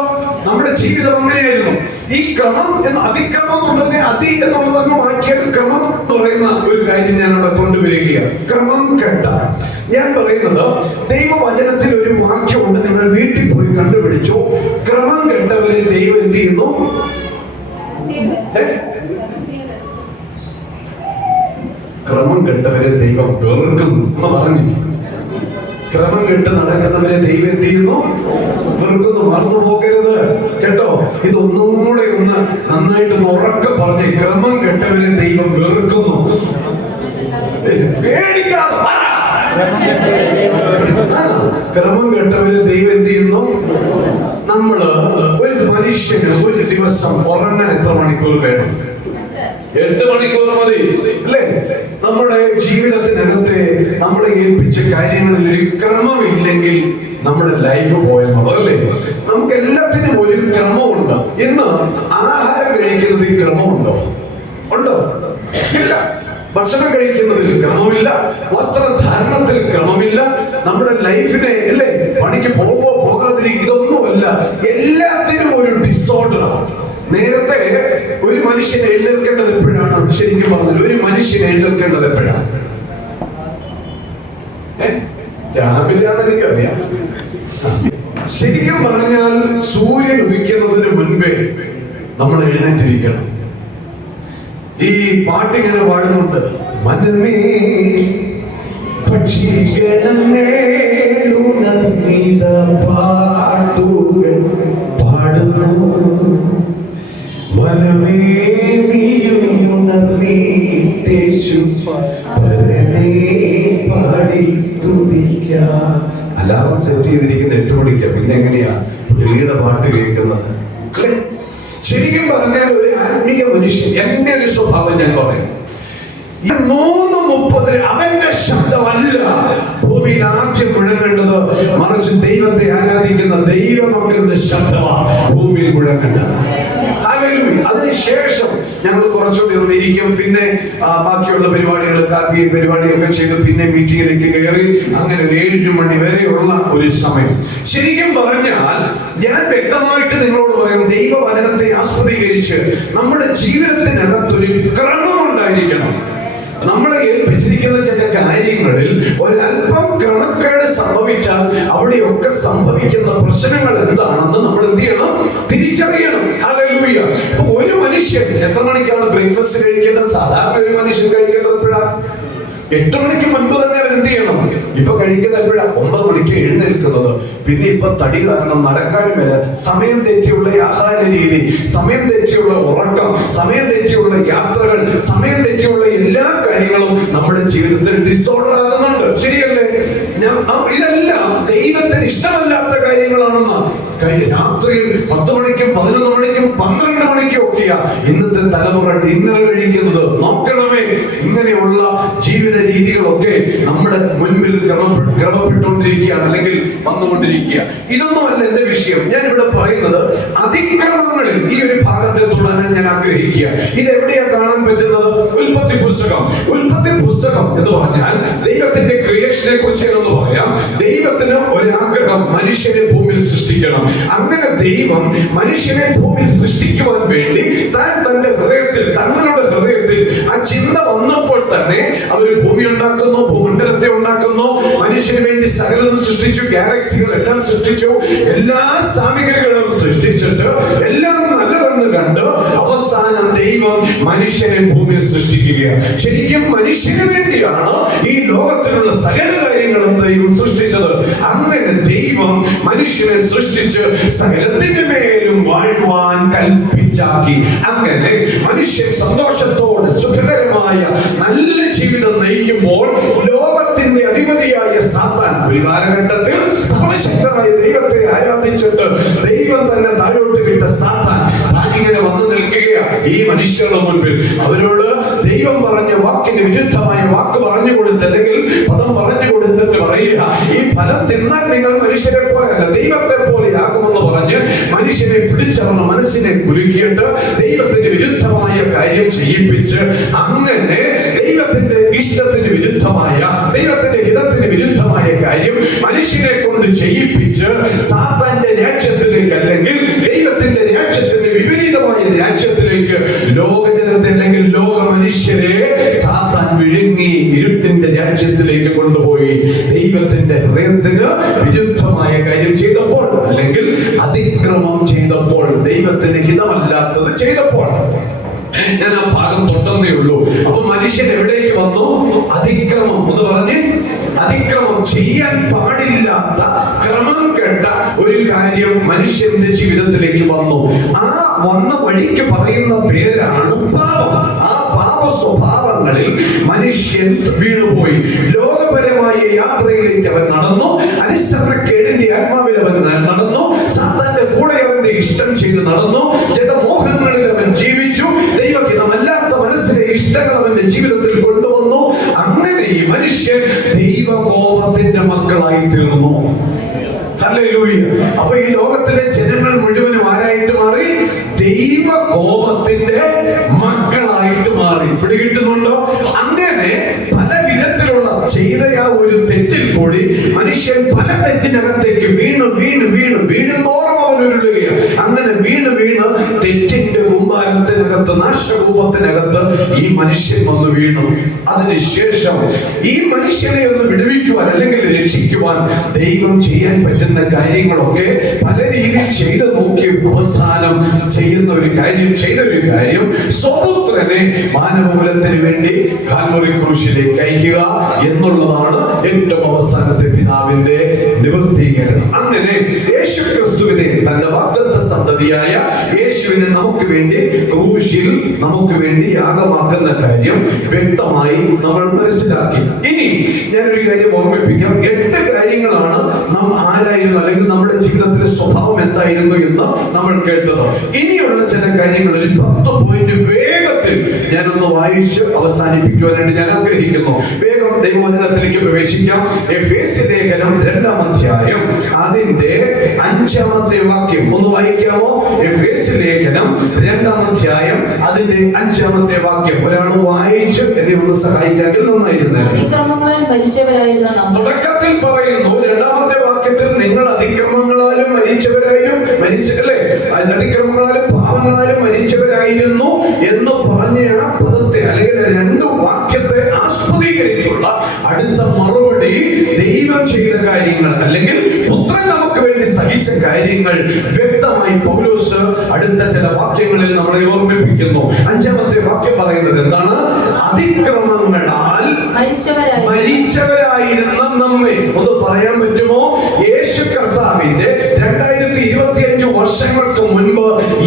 നമ്മുടെ ജീവിതം അങ്ങനെയായിരുന്നു. ഈ ക്രമം എന്ന് അതിക്രമം എന്നുള്ളതിനെ അതി എന്നുള്ളതെന്ന് മാറ്റിയിട്ട് ക്രമം എന്ന് പറയുന്ന ഒരു കാര്യം ഞാൻ അവിടെ കൊണ്ടുവരികയാണ്. ക്രമം കേട്ട ഞാൻ പറയുന്നത്, ദൈവവചനത്തിൽ ഒരു വാക്യമുണ്ട്, നിങ്ങൾ വീട്ടിൽ പോയി കണ്ടുപിടിച്ചോ. ക്രമം കെട്ടവരെ ദൈവം എന്ത് ചെയ്യുന്നു? ക്രമം കെട്ടവരെ ദൈവം വെറുക്കുന്നു എന്ന് പറഞ്ഞു. ക്രമം കെട്ട് നടക്കുന്നവരെ ദൈവം എന്ത് ചെയ്യുന്നു? വെറുക്കുന്നു. മറന്നു പോകരുത് കേട്ടോ. ഇതൊന്നുകൂടെ ഒന്ന് നന്നായിട്ട് ഉറക്കെ പറഞ്ഞ്, ക്രമം കെട്ടവരെ ദൈവം വെറുക്കുന്നു. പേടിക്കാതെ ക്രമം കെട്ടവരെ ദൈവം എന്ത് ചെയ്യുന്നു? നമ്മള് ഒരു മനുഷ്യന് ഒരു ദിവസം ഉറങ്ങാൻ എത്ര മണിക്കൂർ വേണം? 8 മണിക്കൂർ മതി അല്ലേ? നമ്മുടെ ജീവിതത്തിനകത്തെ നമ്മളെ ഏൽപ്പിച്ച കാര്യങ്ങളിൽ ഒരു ക്രമമില്ലെങ്കിൽ നമ്മുടെ ലൈഫ് പോയെന്നുള്ളതല്ലേ? നമുക്ക് എല്ലാത്തിനും ഒരു ക്രമമുണ്ട്. ഇന്ന് ആഹാരം കഴിക്കുന്നതിൽ ക്രമമുണ്ടോ? ഉണ്ടോ? ഇല്ല. ഭക്ഷണം കഴിക്കുന്നതിൽ ക്രമമില്ല, വസ്ത്രധാരണത്തിൽ ക്രമമില്ല, നമ്മുടെ ലൈഫിനെ അല്ലേ, പണിക്ക് പോവോ പോകാതിരിക്കും, ഇതൊന്നുമല്ല. എല്ലാത്തിനും ഒരു ഡിസോർഡറാണ്. നേരത്തെ ഒരു മനുഷ്യൻ എഴുന്നേൽക്കേണ്ടത് എപ്പോഴാണ്? ശരിക്കും പറഞ്ഞാൽ ഒരു മനുഷ്യൻ എഴുന്നേൽക്കേണ്ടത് എപ്പോഴാണ്? രാവിലെയാണെന്ന് എനിക്കറിയാം. ശരിക്കും പറഞ്ഞാൽ സൂര്യൻ ഉദിക്കുന്നതിന് മുൻപേ നമ്മൾ എഴുന്നേറ്റിരിക്കണം. ഈ പാട്ടിങ്ങനെ പാടുന്നുണ്ട്, മനമേ പക്ഷിഗണങ്ങളുണർന്നിത പാട്ടുകൾ പാടുന്നു, മനമേ നീയുണർന്നീട്ടേശു പരനേ പാടി സ്തുതിക്കാം. അലാറം സെറ്റ് ചെയ്തിരിക്കുന്ന 8 മണിക്കാ. പിന്നെ എങ്ങനെയാ പുള്ളിയുടെ പാട്ട് കേൾക്കുന്നത്? ശരിക്കും പറഞ്ഞാൽ ഒരു ആത്മീക മനുഷ്യൻ, എന്റെ ഒരു സ്വഭാവം ഞാൻ പറയാം, 3:30 അവന്റെ ശബ്ദമല്ല ഭൂമിയിൽ ആദ്യം മുഴങ്ങേണ്ടത്, മറിച്ച് ദൈവത്തെ ആരാധിക്കുന്ന ദൈവമക്കളുടെ ശബ്ദമാണ് ഭൂമിയിൽ മുഴങ്ങേണ്ടത്. അതിനുശേഷം ഞങ്ങൾ കുറച്ചുകൂടി ഒന്നിരിക്കും, പിന്നെ ബാക്കിയുള്ള പരിപാടികൾ, കാപ്പി പരിപാടിയൊക്കെ ചെയ്ത് പിന്നെ മീറ്റിംഗിലേക്ക് കയറി, അങ്ങനെ ഒരു 7 മണി വരെയുള്ള ഒരു സമയം. ശരിക്കും പറഞ്ഞാൽ ഞാൻ വ്യക്തമായിട്ട് നിങ്ങളോട് പറയും, ദൈവവചനത്തെ ആസ്വദീകരിച്ച് നമ്മുടെ ജീവിതത്തിനകത്തൊരു ക്രമം ഉണ്ടായിരിക്കണം. നമ്മളെ ഏൽപ്പിച്ചിരിക്കുന്ന ചില കാര്യങ്ങളിൽ ഒരല്പം ക്രമക്കേട് സംഭവിച്ചാൽ അവിടെയൊക്കെ സംഭവിക്കുന്ന പ്രശ്നങ്ങൾ എന്താണെന്ന് നമ്മൾ എന്ത് ചെയ്യണം? തിരിച്ചറിയണം. ഹല്ലേലൂയ. ഒരു മനുഷ്യൻ എത്ര മണിക്കാണ് ബ്രേക്ക്ഫാസ്റ്റ് കഴിക്കേണ്ടത്? സാധാരണ ഒരു മനുഷ്യൻ കഴിക്കേണ്ടത് എപ്പോഴാണ്? 8 മണിക്ക് മുൻപ് തന്നെ അവൻ എന്ത് ചെയ്യണം? ഇപ്പൊ കഴിക്കുന്നത് എപ്പോഴാണ്? 9 മണിക്ക് എഴുന്നേൽക്കുന്നത്. പിന്നെ ഇപ്പൊ തടി കാരണം നടക്കാനും വരെ സമയം തെറ്റിയുള്ള ആഹാര രീതി, സമയം തെറ്റിയുള്ള ഉറക്കം, സമയം തെറ്റിയുള്ള യാത്രകൾ, സമയം തെറ്റിയുള്ള എല്ലാ കാര്യങ്ങളും നമ്മുടെ ജീവിതത്തിൽ ഡിസോർഡർ ആകുന്നുണ്ട്. ശരിയല്ലേ? ഇതെല്ലാം ദൈവത്തിന് ഇഷ്ടമല്ലാത്ത കാര്യങ്ങളാണെന്ന് രാത്രിയിൽ 10 മണിക്കും 11 മണിക്കും 12 മണിക്കും ഒക്കെയാ ഇന്നത്തെ തലമുറ ഡിന്നർ കഴിക്കുന്നത്. നോക്കണമേ, ഇങ്ങനെയുള്ള ജീവിത രീതികളൊക്കെ നമ്മുടെ മുൻപിൽ ക്രമപ്പെട്ടുകൊണ്ടിരിക്കുകയാണ്, അല്ലെങ്കിൽ വന്നുകൊണ്ടിരിക്കുക. ഇതൊന്നുമല്ല എന്റെ വിഷയം. ഞാൻ ഇവിടെ പറയുന്നത് അതിക്രമങ്ങളിൽ ഈ ഒരു ഭാഗത്തിൽ തുടരാൻ ഞാൻ ആഗ്രഹിക്കുക. ഇത് എവിടെയാ കാണാൻ പറ്റുന്നത്? ഉൽപ്പത്തി പുസ്തകം. ഉൽപ്പത്തി പുസ്തകം എന്ന് പറഞ്ഞാൽ ദൈവത്തിന്റെ ക്രിയേഷനെ കുറിച്ച് എന്ന് പറയാം. ദൈവത്തിന് ഒരാഗ്രഹം, മനുഷ്യനെ ഭൂമിയിൽ സൃഷ്ടിക്കണം. അങ്ങനെ ദൈവം മനുഷ്യനെ ഭൂമിയിൽ സൃഷ്ടിക്കുവാൻ വേണ്ടി താൻ തന്റെ ഹൃദയത്തിൽ, തങ്ങളുടെ ഹൃദയത്തിൽ ആ ചിന്ത വന്നപ്പോൾ തന്നെ അവർ ഭൂമി ഉണ്ടാക്കുന്നു, ഭൂമണ്ഡലത്തെ ഉണ്ടാക്കുന്നു, മനുഷ്യന് വേണ്ടി സകലതും സൃഷ്ടിച്ചു, ഗാലക്സികൾ എല്ലാം സൃഷ്ടിച്ചു, എല്ലാ സാമഗ്രികളും സൃഷ്ടിച്ചിട്ട് എല്ലാം നല്ലതെന്ന് കണ്ട് അവസാനം ദൈവം മനുഷ്യനെ ഭൂമിയിൽ സൃഷ്ടിക്കുകയാണ്. ശരിക്കും മനുഷ്യന് വേണ്ടിയാണ് ഈ ലോകത്തിലുള്ള സകല കാര്യങ്ങളും ദൈവം സൃഷ്ടിച്ചത്. അങ്ങനെ ദൈവം മനുഷ്യനെ സൃഷ്ടിച്ച് സകലത്തിന്റെ മേലും വാഴുവാൻ കൽപ്പിച്ചാക്കി. അങ്ങനെ മനുഷ്യൻ സന്തോഷത്തോടെ സുഖകരമായ നല്ല ജീവിതം നയിക്കുമ്പോൾ ലോകത്തിന്റെ അധിപതിയായ സാത്താൻ ഒരു കാലഘട്ടത്തിൽ സർവശക്തനായ ദൈവത്തെ ആരാധിച്ചിട്ട് ദൈവം തന്നെ താഴോട്ട് വിട്ട സാത്താൻ താനിങ്ങനെ വന്നു നിൽക്കുകയാണ് ഈ മനുഷ്യരുടെ മുൻപിൽ. അവരോട് ദൈവം പറഞ്ഞ വാക്കിന് വിരുദ്ധമായ വാക്ക് പറഞ്ഞു കൊടുത്തല്ലെങ്കിൽ പദം പറഞ്ഞു കൊടുത്തിട്ട് പറയുക, ഈ ഫലം തിന്നാൽ നിങ്ങൾ മനുഷ്യരെ പോലെയല്ല ദൈവത്തെ പോലെ ആകുമെന്ന് പറഞ്ഞ് മനുഷ്യനെ പിടിച്ചവരുടെ മനസ്സിനെ കുലുക്കിയിട്ട് ദൈവത്തിന് വിരുദ്ധമായ കാര്യം ചെയ്യിപ്പിച്ച് അങ്ങനെ ദൈവത്തിന്റെ ഇഷ്ടത്തിന് വിരുദ്ധമായ, ദൈവത്തിന്റെ ഹിതത്തിന് വിരുദ്ധമായ കാര്യം മനുഷ്യനെ കൊണ്ട് ചെയ്യിപ്പിച്ച് സാത്താന്റെ രാജ്യത്തിലേക്ക്, അല്ലെങ്കിൽ ദൈവത്തിന്റെ രാജ്യത്തിന് വിപരീതമായ രാജ്യത്തിലേക്ക് ലോകജനത്തെ അല്ലെങ്കിൽ ലോക മനുഷ്യരെ സാത്താൻ വിഴുങ്ങി ഇരുട്ടിന്റെ രാജ്യത്തിലേക്ക് കൊണ്ടുപോയി ദൈവത്തിന്റെ ഹൃദയത്തിന് വിരുദ്ധമായ കാര്യം ചെയ്തപ്പോൾ, അല്ലെങ്കിൽ അതിക്രമം ചെയ്തപ്പോൾ, ദൈവത്തിന് ഹിതമല്ലാത്തത് ചെയ്തപ്പോൾ. ഞാൻ ആ ഭാഗം തൊട്ടതേ ഉള്ളൂ. അപ്പൊ മനുഷ്യൻ എവിടേക്ക് വന്നു? അതിക്രമം എന്ന് പറഞ്ഞ് അതിക്രമം ചെയ്യാൻ പാടില്ലാത്ത ക്രമം കേട്ട ഒരു കാര്യം മനുഷ്യന്റെ ജീവിതത്തിലേക്ക് വന്നു. ആ വന്ന വഴിക്ക് പറയുന്ന പേരാണ് പാപം. ആ പാപ സ്വഭാവങ്ങളിൽ മനുഷ്യൻ വീണുപോയി. ലോകപരമായ യാത്രയിലേക്ക് അവൻ നടന്നു. അനുസരണക്കേടിന്റെ ആത്മാവിൽ അവൻ നടന്നു. സാത്താന്റെ കൂടെ അവന്റെ ഇഷ്ടം ചെയ്ത് നടന്നു. ജഡമോഹങ്ങളിൽ അവൻ ജീവിച്ചു. ദൈവഹിതമല്ലാത്ത മനസ്സിലെ ഇഷ്ടങ്ങൾ അവന്റെ ജീവിതത്തിൽ കൊണ്ടുവന്നു. അങ്ങനെ ഈ മനുഷ്യൻ ദൈവകോപത്തിന്റെ മക്കളായി തീർന്നു. ഹല്ലേലൂയ. അപ്പൊ ഈ ലോകത്തിലെ ജനങ്ങൾ മുഴുവനും ആരായിട്ട് മാറി? ദൈവകോപത്തിന്റെ മക്കളായിട്ട് മാറി. പിടികിട്ടുന്നുണ്ടോ? അങ്ങനെ പല വിധത്തിലുള്ള ചെയ്ത ആ ഒരു തെറ്റിൽ കൂടി മനുഷ്യൻ പല തെറ്റിനകത്തേക്ക് വീണുന്തോറും അവൻ ഉരുളുകയാണ്. അങ്ങനെ വീണ് തെറ്റിന്റെ കൂമ്പാരത്തിനകത്ത്, നാശകൂപത്തിനകത്ത് ഈ മനുഷ്യൻ വന്ന് വീണു. അതിനുശേഷം ഈ മനുഷ്യനെ ഒന്ന് വിടുവിക്കുവാൻ അല്ലെങ്കിൽ രക്ഷിക്കുവാൻ ദൈവം ചെയ്യാൻ പറ്റുന്ന കാര്യങ്ങളൊക്കെ പല രീതിയിൽ ചെയ്തു നോക്കി അവസാനം ചെയ്ത ഒരു കാര്യം സ്വപുത്രനെ മാനവകുലത്തിന് വേണ്ടി കാൽവറി ക്രൂശിലേക്ക് അയക്കുക എന്നുള്ളതാണ് ഏറ്റവും അവസാനത്തെ പിതാവിന്റെ നിവൃത്തീകരണം. അങ്ങനെ യേശുക്രിസ്തുവിനെ, തന്റെ വാഗ്ദത്ത സന്തതിയായ യേശുവിനെ നമുക്ക് വേണ്ടി ക്രൂശിൽ നമുക്ക് വേണ്ടി യാഗമാക്കുന്ന കാര്യം വ്യക്തമായി നമ്മൾ മനസ്സിലാക്കി. ഇനി ഞാനൊരു കാര്യം ഓർമ്മിപ്പിക്കാം. 8 കാര്യങ്ങളാണ് നാം ആരായിരുന്നു, അല്ലെങ്കിൽ നമ്മുടെ ജീവിതത്തിലെ സ്വഭാവം എന്തായിരുന്നു എന്ന് നമ്മൾ കേട്ടത്. ഇനിയുള്ള ചില കാര്യങ്ങൾ ഒരു 10 പോയിന്റ് വേഗത്തിൽ ഞാനൊന്ന് വായിച്ച് അവസാനിപ്പിക്കുവാനായിട്ട് ഞാൻ ആഗ്രഹിക്കുന്നു. വേഗം ദൈവവചനത്തിലേക്ക് പ്രവേശിക്കാം. എഫേസ്യ ലേഖനം 2-ാം അധ്യായം അതിന്റെ 5-ാമത്തെ വാക്യം ഒന്ന് വായിക്കാമോ? എഫേസ്യ ലേഖനം 2-ാം അധ്യായം അതിന്റെ 5-ാമത്തെ വാക്യം ഒരാൾ വായിച്ച് എന്നെ ഒന്ന് സഹായിക്കാമെങ്കിൽ നന്നായിരുന്നു. തുടക്കത്തിൽ പറയുന്നു, 2-ാമത്തെ വാക്യത്തിൽ നിങ്ങൾ അതിക്രമങ്ങളാലും അതിക്രമങ്ങളാലും പാവങ്ങളാലും മരിച്ചവരായിരുന്നു എന്ന് പറഞ്ഞ ആ പദത്തെ, അല്ലെങ്കിൽ 2 വാക്യത്തെ ആസ്പദീകരിച്ചുള്ള അടുത്ത മറുപടി ദൈവം ചെയ്ത കാര്യങ്ങൾ, അല്ലെങ്കിൽ പുത്രൻ നമുക്ക് വേണ്ടി സഹിച്ച കാര്യങ്ങൾ വ്യക്തമായി പൗലോസ് അടുത്ത ചില വാക്യങ്ങളിൽ നമ്മളെ ഓർമ്മിപ്പിക്കുന്നു. 5-ാമത്തെ വാക്യം പറയുന്നത് എന്താണ്? അതിക്രമങ്ങളാൽ മരിച്ചവരായിരുന്ന നമ്മെ. ഒന്ന് പറയാൻ പറ്റുമോ? യേശു കർത്താവിന്റെ 2025 വർഷങ്ങൾക്ക് മുൻപ്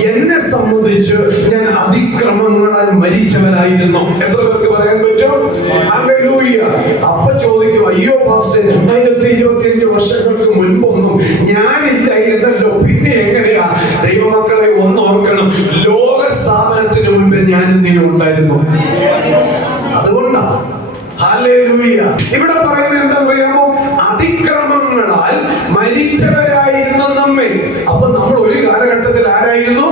എന്നെ സംബന്ധിച്ച് ഞാൻ അതിക്രമങ്ങളാൽ മരിച്ചവനായിരുന്നു. എത്ര പേർക്ക് പറയാൻ പറ്റും? ഹല്ലേലൂയ. അപ്പൊ ചോദിക്കും, അയ്യോ പാസ്റ്റർ, 2025 വർഷങ്ങൾക്ക് മുൻപൊന്നും ഞാനില്ലായിരുന്നല്ലോ, പിന്നെ എങ്ങനെയാ? ദൈവമക്കളെ ഒന്ന് ഓർക്കണം, ലോക സ്ഥാപനത്തിന് മുൻപ് ഞാൻ എന്തിനും ഉണ്ടായിരുന്നു. അതുകൊണ്ടാ ഹല്ലേലൂയ. ഇവിടെ പറയുന്നത് എന്താണെന്നറിയാമോ? അതിക്രമങ്ങളാൽ മരിച്ചവരായിരുന്ന നമ്മെ. അപ്പൊ നമ്മൾ ഒരു കാലഘട്ടത്തിൽ ആരായിരുന്നു?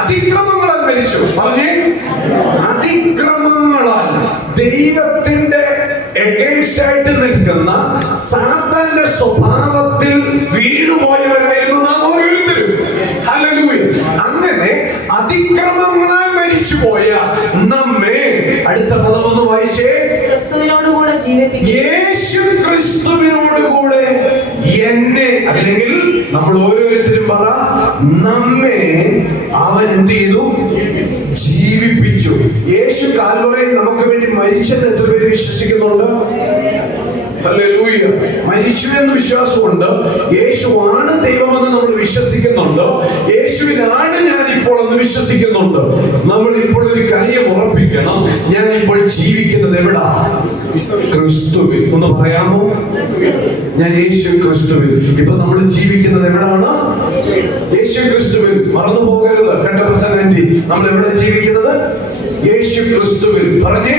അതിക്രമങ്ങളാൽ മരിച്ചു. പറഞ്ഞേ, അതിക്രമങ്ങളാൽ ദൈവത്തിന്റെ എഗൈൻസ്റ്റ് ആയിട്ട് നിൽക്കുന്ന സാത്താന്റെ സ്വഭാവത്തിൽ വീണുപോയവരായിരുന്നു നാം ഓരോരുത്തരും. ഹല്ലേലൂയ. അങ്ങനെ അതിക്രമങ്ങളാൽ മരിച്ചുപോയ നമ്മെ, അടുത്ത പദം ഒന്ന് വായിച്ചേ, ക്രിസ്തുവിനോടുകൂടെ ജീവിപ്പിക്കുക. യേശു ക്രിസ്തുവിനോടുകൂടെ എന്നെ, അല്ലെങ്കിൽ നമ്മൾ ഓരോരുത്തരും പറ, നമ്മെ അവൻ എന്ത് ചെയ്തു? ജീവിപ്പിച്ചു. യേശു കാൽവറിയിൽ നമുക്ക് വേണ്ടി മരിച്ചെന്ന് എത്ര പേര് വിശ്വസിക്കുന്നുണ്ട്? ഹല്ലേലൂയ. മരിച്ചു എന്ന് വിശ്വാസമുണ്ട്. യേശുവാണ് ദൈവമെന്ന് നമ്മൾ വിശ്വസിക്കുന്നുണ്ട്. യേശുവിനാണ് ഞാൻ ഇപ്പോൾ എന്ന് വിശ്വസിക്കുന്നുണ്ട്. നമ്മൾ ഇപ്പോൾ ഒരു കാര്യം ഉറപ്പിക്കണം, ഞാൻ ഇപ്പോൾ ജീവിക്കുന്നത് എവിടാ? ക്രിസ്തുവിൽ. ഒന്ന് പറയാമോ? ഞാൻ യേശു ക്രിസ്തുവിൽ. ഇപ്പൊ നമ്മൾ ജീവിക്കുന്നത് എവിടാണ്? യേശു ക്രിസ്തുവിൽ. മറന്നു പോകരുത് കേട്ടോ പ്രസംഗാന്റി, നമ്മൾ എവിടെ ജീവിക്കുന്നത്? യേശു ക്രിസ്തുവിൽ. പറഞ്ഞേ,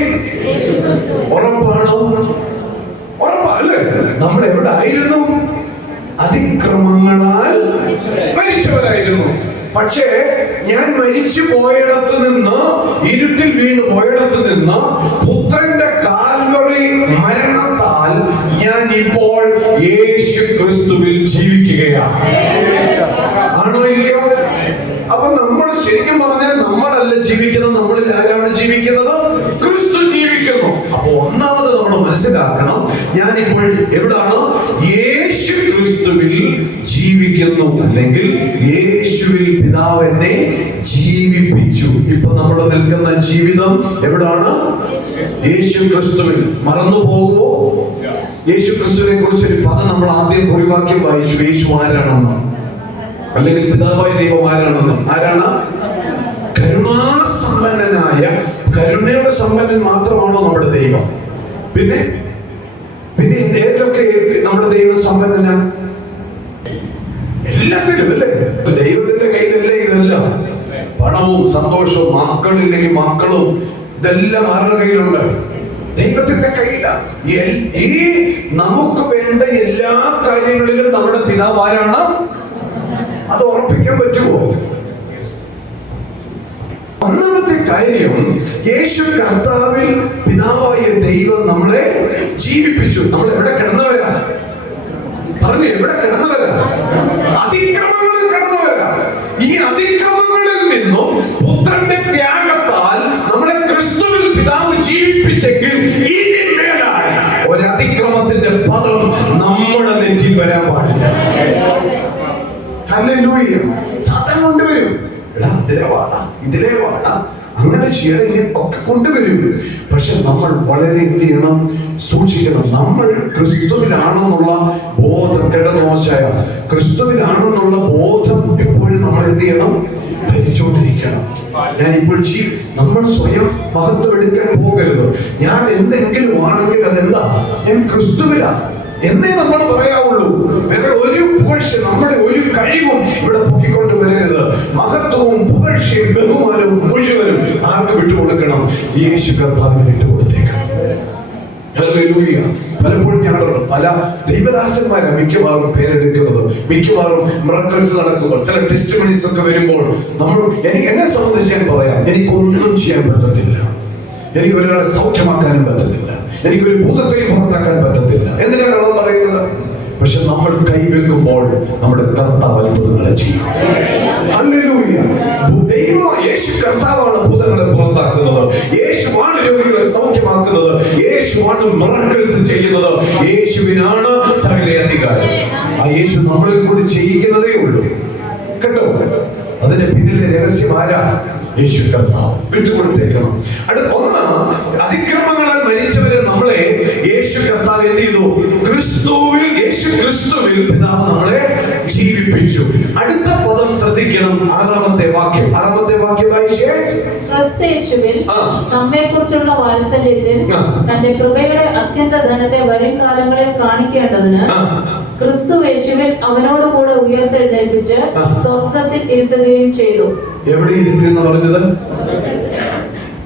ഉറപ്പാണോ? ഉറപ്പല്ലേ? നമ്മൾ എവിടെ ആയിരുന്നു? അതിക്രമം അതിക്രമങ്ങളാൽ മരിച്ചവരായിരുന്നു. പക്ഷേ ഞാൻ മരിച്ചു പോയിടത്ത് നിന്ന്, ഇരുട്ടിൽ വീണ് പോയിടത്ത് നിന്ന് പുത്രന്റെ കാൽവറി മരണത്താൽ ഞാൻ ഇപ്പോൾ യേശു ക്രിസ്തുവിൽ ജീവിക്കുകയാണ്. ആണോ ഇല്ലയോ? അപ്പൊ നമ്മൾ ശരിക്കും പറഞ്ഞാൽ നമ്മളല്ല ജീവിക്കുന്നത്, നമ്മളിൽ ആരാണ് ജീവിക്കുന്നത്? ക്രിസ്തു ജീവിക്കുന്നു. അപ്പൊ ഒന്നാമത് നമ്മൾ മനസ്സിലാക്കണം, ഞാനിപ്പോൾ എവിടാണ്? യേശു ക്രിസ്തുവിൽ ജീവിക്കുന്നു, അല്ലെങ്കിൽ യേശുവിൽ പിതാവ് എന്നെ ജീവിപ്പിച്ചു. ഇപ്പൊ നമ്മൾ നിൽക്കുന്ന ജീവിതം എവിടാണ്? യേശു ക്രിസ്തുവിൽ. മറന്നു പോകുമോ? യേശു ക്രിസ്തുവിനെ കുറിച്ച് ഒരു പദം നമ്മൾ ആദ്യം കുറിവാക്യം വായിച്ചു. യേശു ആരാണെന്ന്, അല്ലെങ്കിൽ പിതാവായ ദൈവം ആരാണെന്ന്. ആരാണ്? കരുണാസമ്പന്നനായ, കരുണയുടെ സമ്പന്നൻ മാത്രമാണോ നമ്മുടെ ദൈവം? പിന്നെ പിന്നെ ഏതൊക്കെ നമ്മുടെ ദൈവം സമ്പന്നനാ? എല്ലാത്തിലും അല്ലേ? ദൈവത്തിന്റെ കയ്യിലല്ലേ ഇതെല്ലാം? പണവും സന്തോഷവും, മക്കളില്ലെങ്കിൽ മക്കളും, ഇതെല്ലാം ആരുടെ കയ്യിലുണ്ട്? ദൈവത്തിന്റെ കയ്യിലാണ്. ഈ നമുക്ക് വേണ്ട എല്ലാ കാര്യങ്ങളിലും നമ്മുടെ പിതാവ് ആരാണ്? അത് ഉറപ്പിക്കാൻ പറ്റുമോ? ഒന്നാമത്തെ കാര്യം, യേശു കർത്താവിൽ പിതാവായ ദൈവം നമ്മളെ ജീവിപ്പിച്ചു. നമ്മൾ എവിടെ കിടന്നവരാ? പറഞ്ഞു, എവിടെ കിടന്നവരാ? അതിക്രമങ്ങളിൽ കിടന്നവരാ. ഈ അതിക്രമങ്ങളിൽ നിന്നും പുത്രന്റെ ത്യാഗത്താൽ നമ്മളെ ക്രിസ്തുവിൽ പിതാവ് ജീവിപ്പിച്ചെങ്കിൽ ഇനി മേലാൽ ഒരു അതിക്രമത്തിന്റെ പദം നമ്മുടെ നെറ്റിൽ വരാൻ പാടില്ല. ഹല്ലേലൂയ. സാത്താൻ കൊണ്ടുവരും, ഇതിലെ വാടാ, ഇതിലെ വാടാ, അങ്ങനെ ചെയ്യണമെങ്കിൽ ഒക്കെ കൊണ്ടുവരും. പക്ഷെ നമ്മൾ വളരെ എന്ത് ചെയ്യണം? സൂക്ഷിക്കണം. നമ്മൾ ക്രിസ്തുവിലാണെന്നുള്ള ബോധം, കിടന്നോശായ ക്രിസ്തുവിലാണെന്നുള്ള ബോധം എപ്പോഴും നമ്മൾ എന്ത് ചെയ്യണം? ധരിച്ചുകൊണ്ടിരിക്കണം. ഞാനിപ്പോൾ നമ്മൾ സ്വയം മഹത്വം എടുക്കാൻ പോകരുത്. ഞാൻ എന്തെങ്കിലും ആണെങ്കിൽ അതെന്താ? ഞാൻ ക്രിസ്തുവിലാ എന്നേ നമ്മൾ പറയാവുള്ളൂ. വേറെ ഒരു പുകഴ്ച, നമ്മുടെ ഒരു കഴിവും ഇവിടെ പൊക്കിക്കൊണ്ട് വരരുത്. മഹത്വവും പുകഴ്ചയും ബഹുമാനവും മുഴുവനും ആർക്ക് വിട്ടുകൊടുക്കണം? യേശു കർത്താവിന് വിട്ടുകൊടുത്തേക്കണം. ഹല്ലേലൂയ. പലപ്പോഴും ഞങ്ങൾ പല ദൈവദാസന്മാരെ മിക്കവാറും പേരെടുക്കുന്നത്, മിക്കവാറും മിറക്കിൾസ് നടക്കുമ്പോൾ, ചില ടെസ്റ്റിമണീസ് ഒക്കെ വരുമ്പോൾ നമ്മൾ, എന്നെ സംബന്ധിച്ച് ഞാൻ പറയാം, എനിക്കൊന്നും ചെയ്യാൻ പറ്റത്തില്ല. എനിക്ക് ഒരാളെ സൗഖ്യമാക്കാനും പറ്റത്തില്ല, എനിക്കൊരു ഭൂതത്തെയും പുറത്താക്കാൻ പറ്റത്തില്ല. എന്തിനാണ് അത് പറയുന്നത്? പക്ഷെ നമ്മൾ കൈവെക്കുമ്പോൾ നമ്മുടെ കർത്താവ് അത്ഭുതങ്ങളെ ചെയ്യും. ഹല്ലേലൂയ. ദൈവം, യേശു കർത്താവാണ് ഭൂതങ്ങളെ പുറത്താക്കുന്നത്, യേശുവാണ് രോഗികളെ സൗഖ്യമാക്കുന്നത്, യേശുവാണ് മിറക്കിൾസ് ചെയ്യുന്നത്, യേശുവിനാണ് സകല അധികാരം. ആ യേശു നമ്മളിൽ കൂടി ചെയ്യിക്കുന്നതേ ഉള്ളൂ. കേട്ടോ? അതിന്റെ പിന്നിലെ രഹസ്യം ആരാ? യേശു കർത്താവ്. വിട്ടുകൊടുത്തേക്കണം. ഒന്ന്, അതിക്രമങ്ങളാൽ മരിച്ചവരെ നമ്മളെ യേശു കർത്താവ് എന്ത് ചെയ്തു? ക്രിസ്തുവിൽ, യേശു ക്രിസ്തുവിൽ പിതാവ് നമ്മളെ ജീവിപ്പിച്ചു. അടുത്ത പദം ശ്രദ്ധിക്കണം. ആറാമത്തെ വാക്യം വായിച്ചേ. ക്രിസ്തുയേശുവിൽ നമ്മെ കുറിച്ചുള്ള വാത്സല്യത്തിൽ തന്റെ കൃപയുടെ അത്യന്ത ധനത്തെ വരും കാലങ്ങളിൽ കാണിക്കേണ്ടതിന് ക്രിസ്തുയേശുവിൽ അവനോട് കൂടെ ഉയർത്തെഴുന്നേൽപ്പിച്ച് സ്വർഗ്ഗത്തിൽ ഇരുത്തുകയും ചെയ്തു. എവിടെ ഇരുത്തി എന്ന് പറഞ്ഞത്?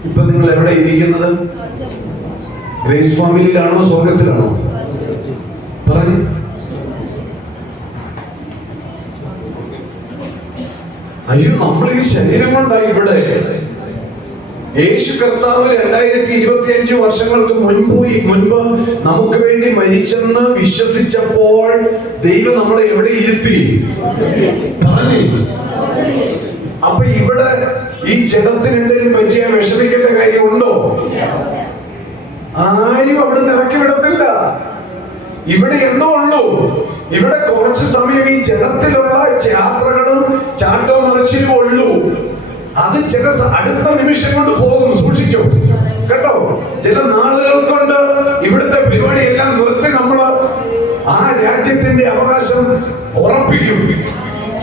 ഇപ്പൊ നിങ്ങൾ എവിടെ ഇരിക്കുന്നത്? ഗ്രേസ് ഫാമിലിയിലാണോ സ്വർഗത്തിലാണോ? പറഞ്ഞു. അയ്യോ, നമ്മൾ ഈ ശരീരം കൊണ്ടായി ഇവിടെ. യേശു കർത്താവ് 2025 വർഷങ്ങൾക്ക് മുൻപ് നമുക്ക് വേണ്ടി മരിച്ചെന്ന് വിശ്വസിച്ചപ്പോൾ ദൈവം നമ്മളെ എവിടെ ഇരുത്തി? പറഞ്ഞു. അപ്പൊ ഇവിടെ ഈ ജഡത്തിന് എന്തെങ്കിലും പറ്റിയാൽ വിഷമിക്കേണ്ട കാര്യമുണ്ടോ? ആരും അവിടെ ഇറക്കി വിടത്തില്ല. ഇവിടെ എന്തോ ഉള്ളൂ. ഇവിടെ കുറച്ച് സമയം ഈ ജഡത്തിലുള്ള യാത്രകളും ചാട്ടോ മറിച്ചിലും ഉള്ളൂ. അത് ചില അടുത്ത നിമിഷം കൊണ്ട് പോകും. സൂക്ഷിച്ചു കേട്ടോ. ചില നാളുകൾ കൊണ്ട് ഇവിടുത്തെ പരിപാടി എല്ലാം നിർത്തി നമ്മൾ ആ രാജ്യത്തിന്റെ അവകാശം ഉറപ്പിക്കും.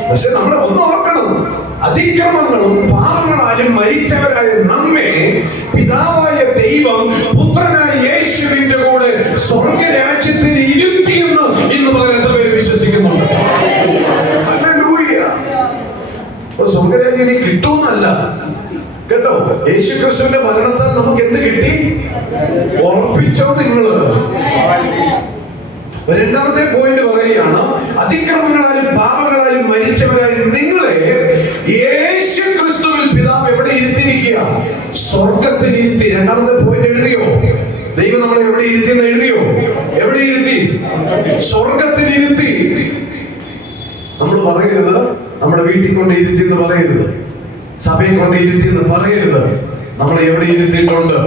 പക്ഷെ നമ്മൾ ഒന്ന് ഓർക്കണം, അതിക്രമങ്ങളും പാപങ്ങളാലും മരിച്ചവരായ നമ്മെ പിതാവായ ദൈവം പുത്രനായ യേശുവിന്റെ കൂടെ സ്വർഗരാജ്യത്തിൽ ഇരുത്തിയെന്ന് ഇന്ന് പകരം എത്ര പേര് വിശ്വസിക്കുന്നുണ്ട്? ഹല്ലേലൂയ. സ്വർഗരാജ്യം കിട്ടൂന്നല്ല കേട്ടോ. യേശു ക്രിസ്തുവിന്റെ മരണത്താൽ നമുക്ക് എന്ത് കിട്ടി? ഉറപ്പിച്ചോ നിങ്ങള്? രണ്ടാമത്തെ പോയിന്റ് പറയുകയാണ്, അതിക്രമങ്ങളാലും പാപങ്ങളാലും മരിച്ചവരായി നിങ്ങളെ യേശു ക്രിസ്തുവിൽ പിതാവ് എവിടെ ഇരുത്തിയിരിക്കുക? സ്വർഗത്തിൽ ഇരുത്തി. രണ്ടാമത്തെ പോയിന്റ് എഴുതിയോ? ദൈവം നമ്മളെ എവിടെ ഇരുത്തി എന്ന് എഴുതിയോ? എവിടെ ഇരുത്തി? സ്വർഗത്തിൽ ഇരുത്തി. നമ്മൾ പറയരുത് നമ്മുടെ വീട്ടിൽ കൊണ്ട് ഇരുത്തി എന്ന് പറയരുത്, സഭയെ കൊണ്ട് ഇരുത്തി എന്ന് പറയരുത്. നമ്മളെ എവിടെ ഇരുത്തിയിട്ടുണ്ട്?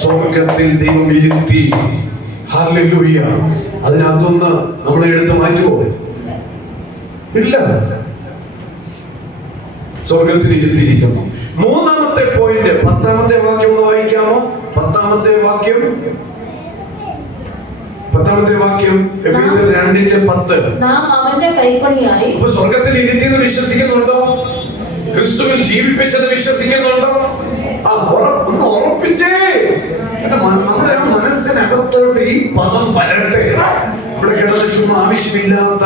സ്വർഗത്തിൽ ദൈവം ഇരുത്തി. ഹല്ലേലൂയ. അതിനകത്തൊന്ന് നമ്മളെ എടുത്ത് മാറ്റുമോ? ഇല്ല. സ്വർഗത്തിൽ ഇരുത്തിയിരിക്കുന്നു. മൂന്നാമത്തെ പോയിന്റ് 10ാമത്തെ വാക്യം ഒന്ന് വായിക്കാമോ? 10ാമത്തെ വാക്യം എഫേസ്യർ 2:10. നാം അവന്റെ കൈപ്പണിയായി. അപ്പൊ സ്വർഗത്തിൽ ഇരുത്തിയെന്ന് വിശ്വസിക്കുന്നുണ്ടോ? ക്രിസ്തുവിൽ ജീവിപ്പിച്ചത് വിശ്വസിക്കുന്നുണ്ടോ? ഒന്ന് ഉറപ്പിച്ചേ. നമ്മുടെ ആ മനസ്സിനകത്തോട്ട് ഈ പദം വരട്ടെ. ഇവിടെ കിടന്ന് ചുമ്മാ ആവശ്യമില്ലാത്ത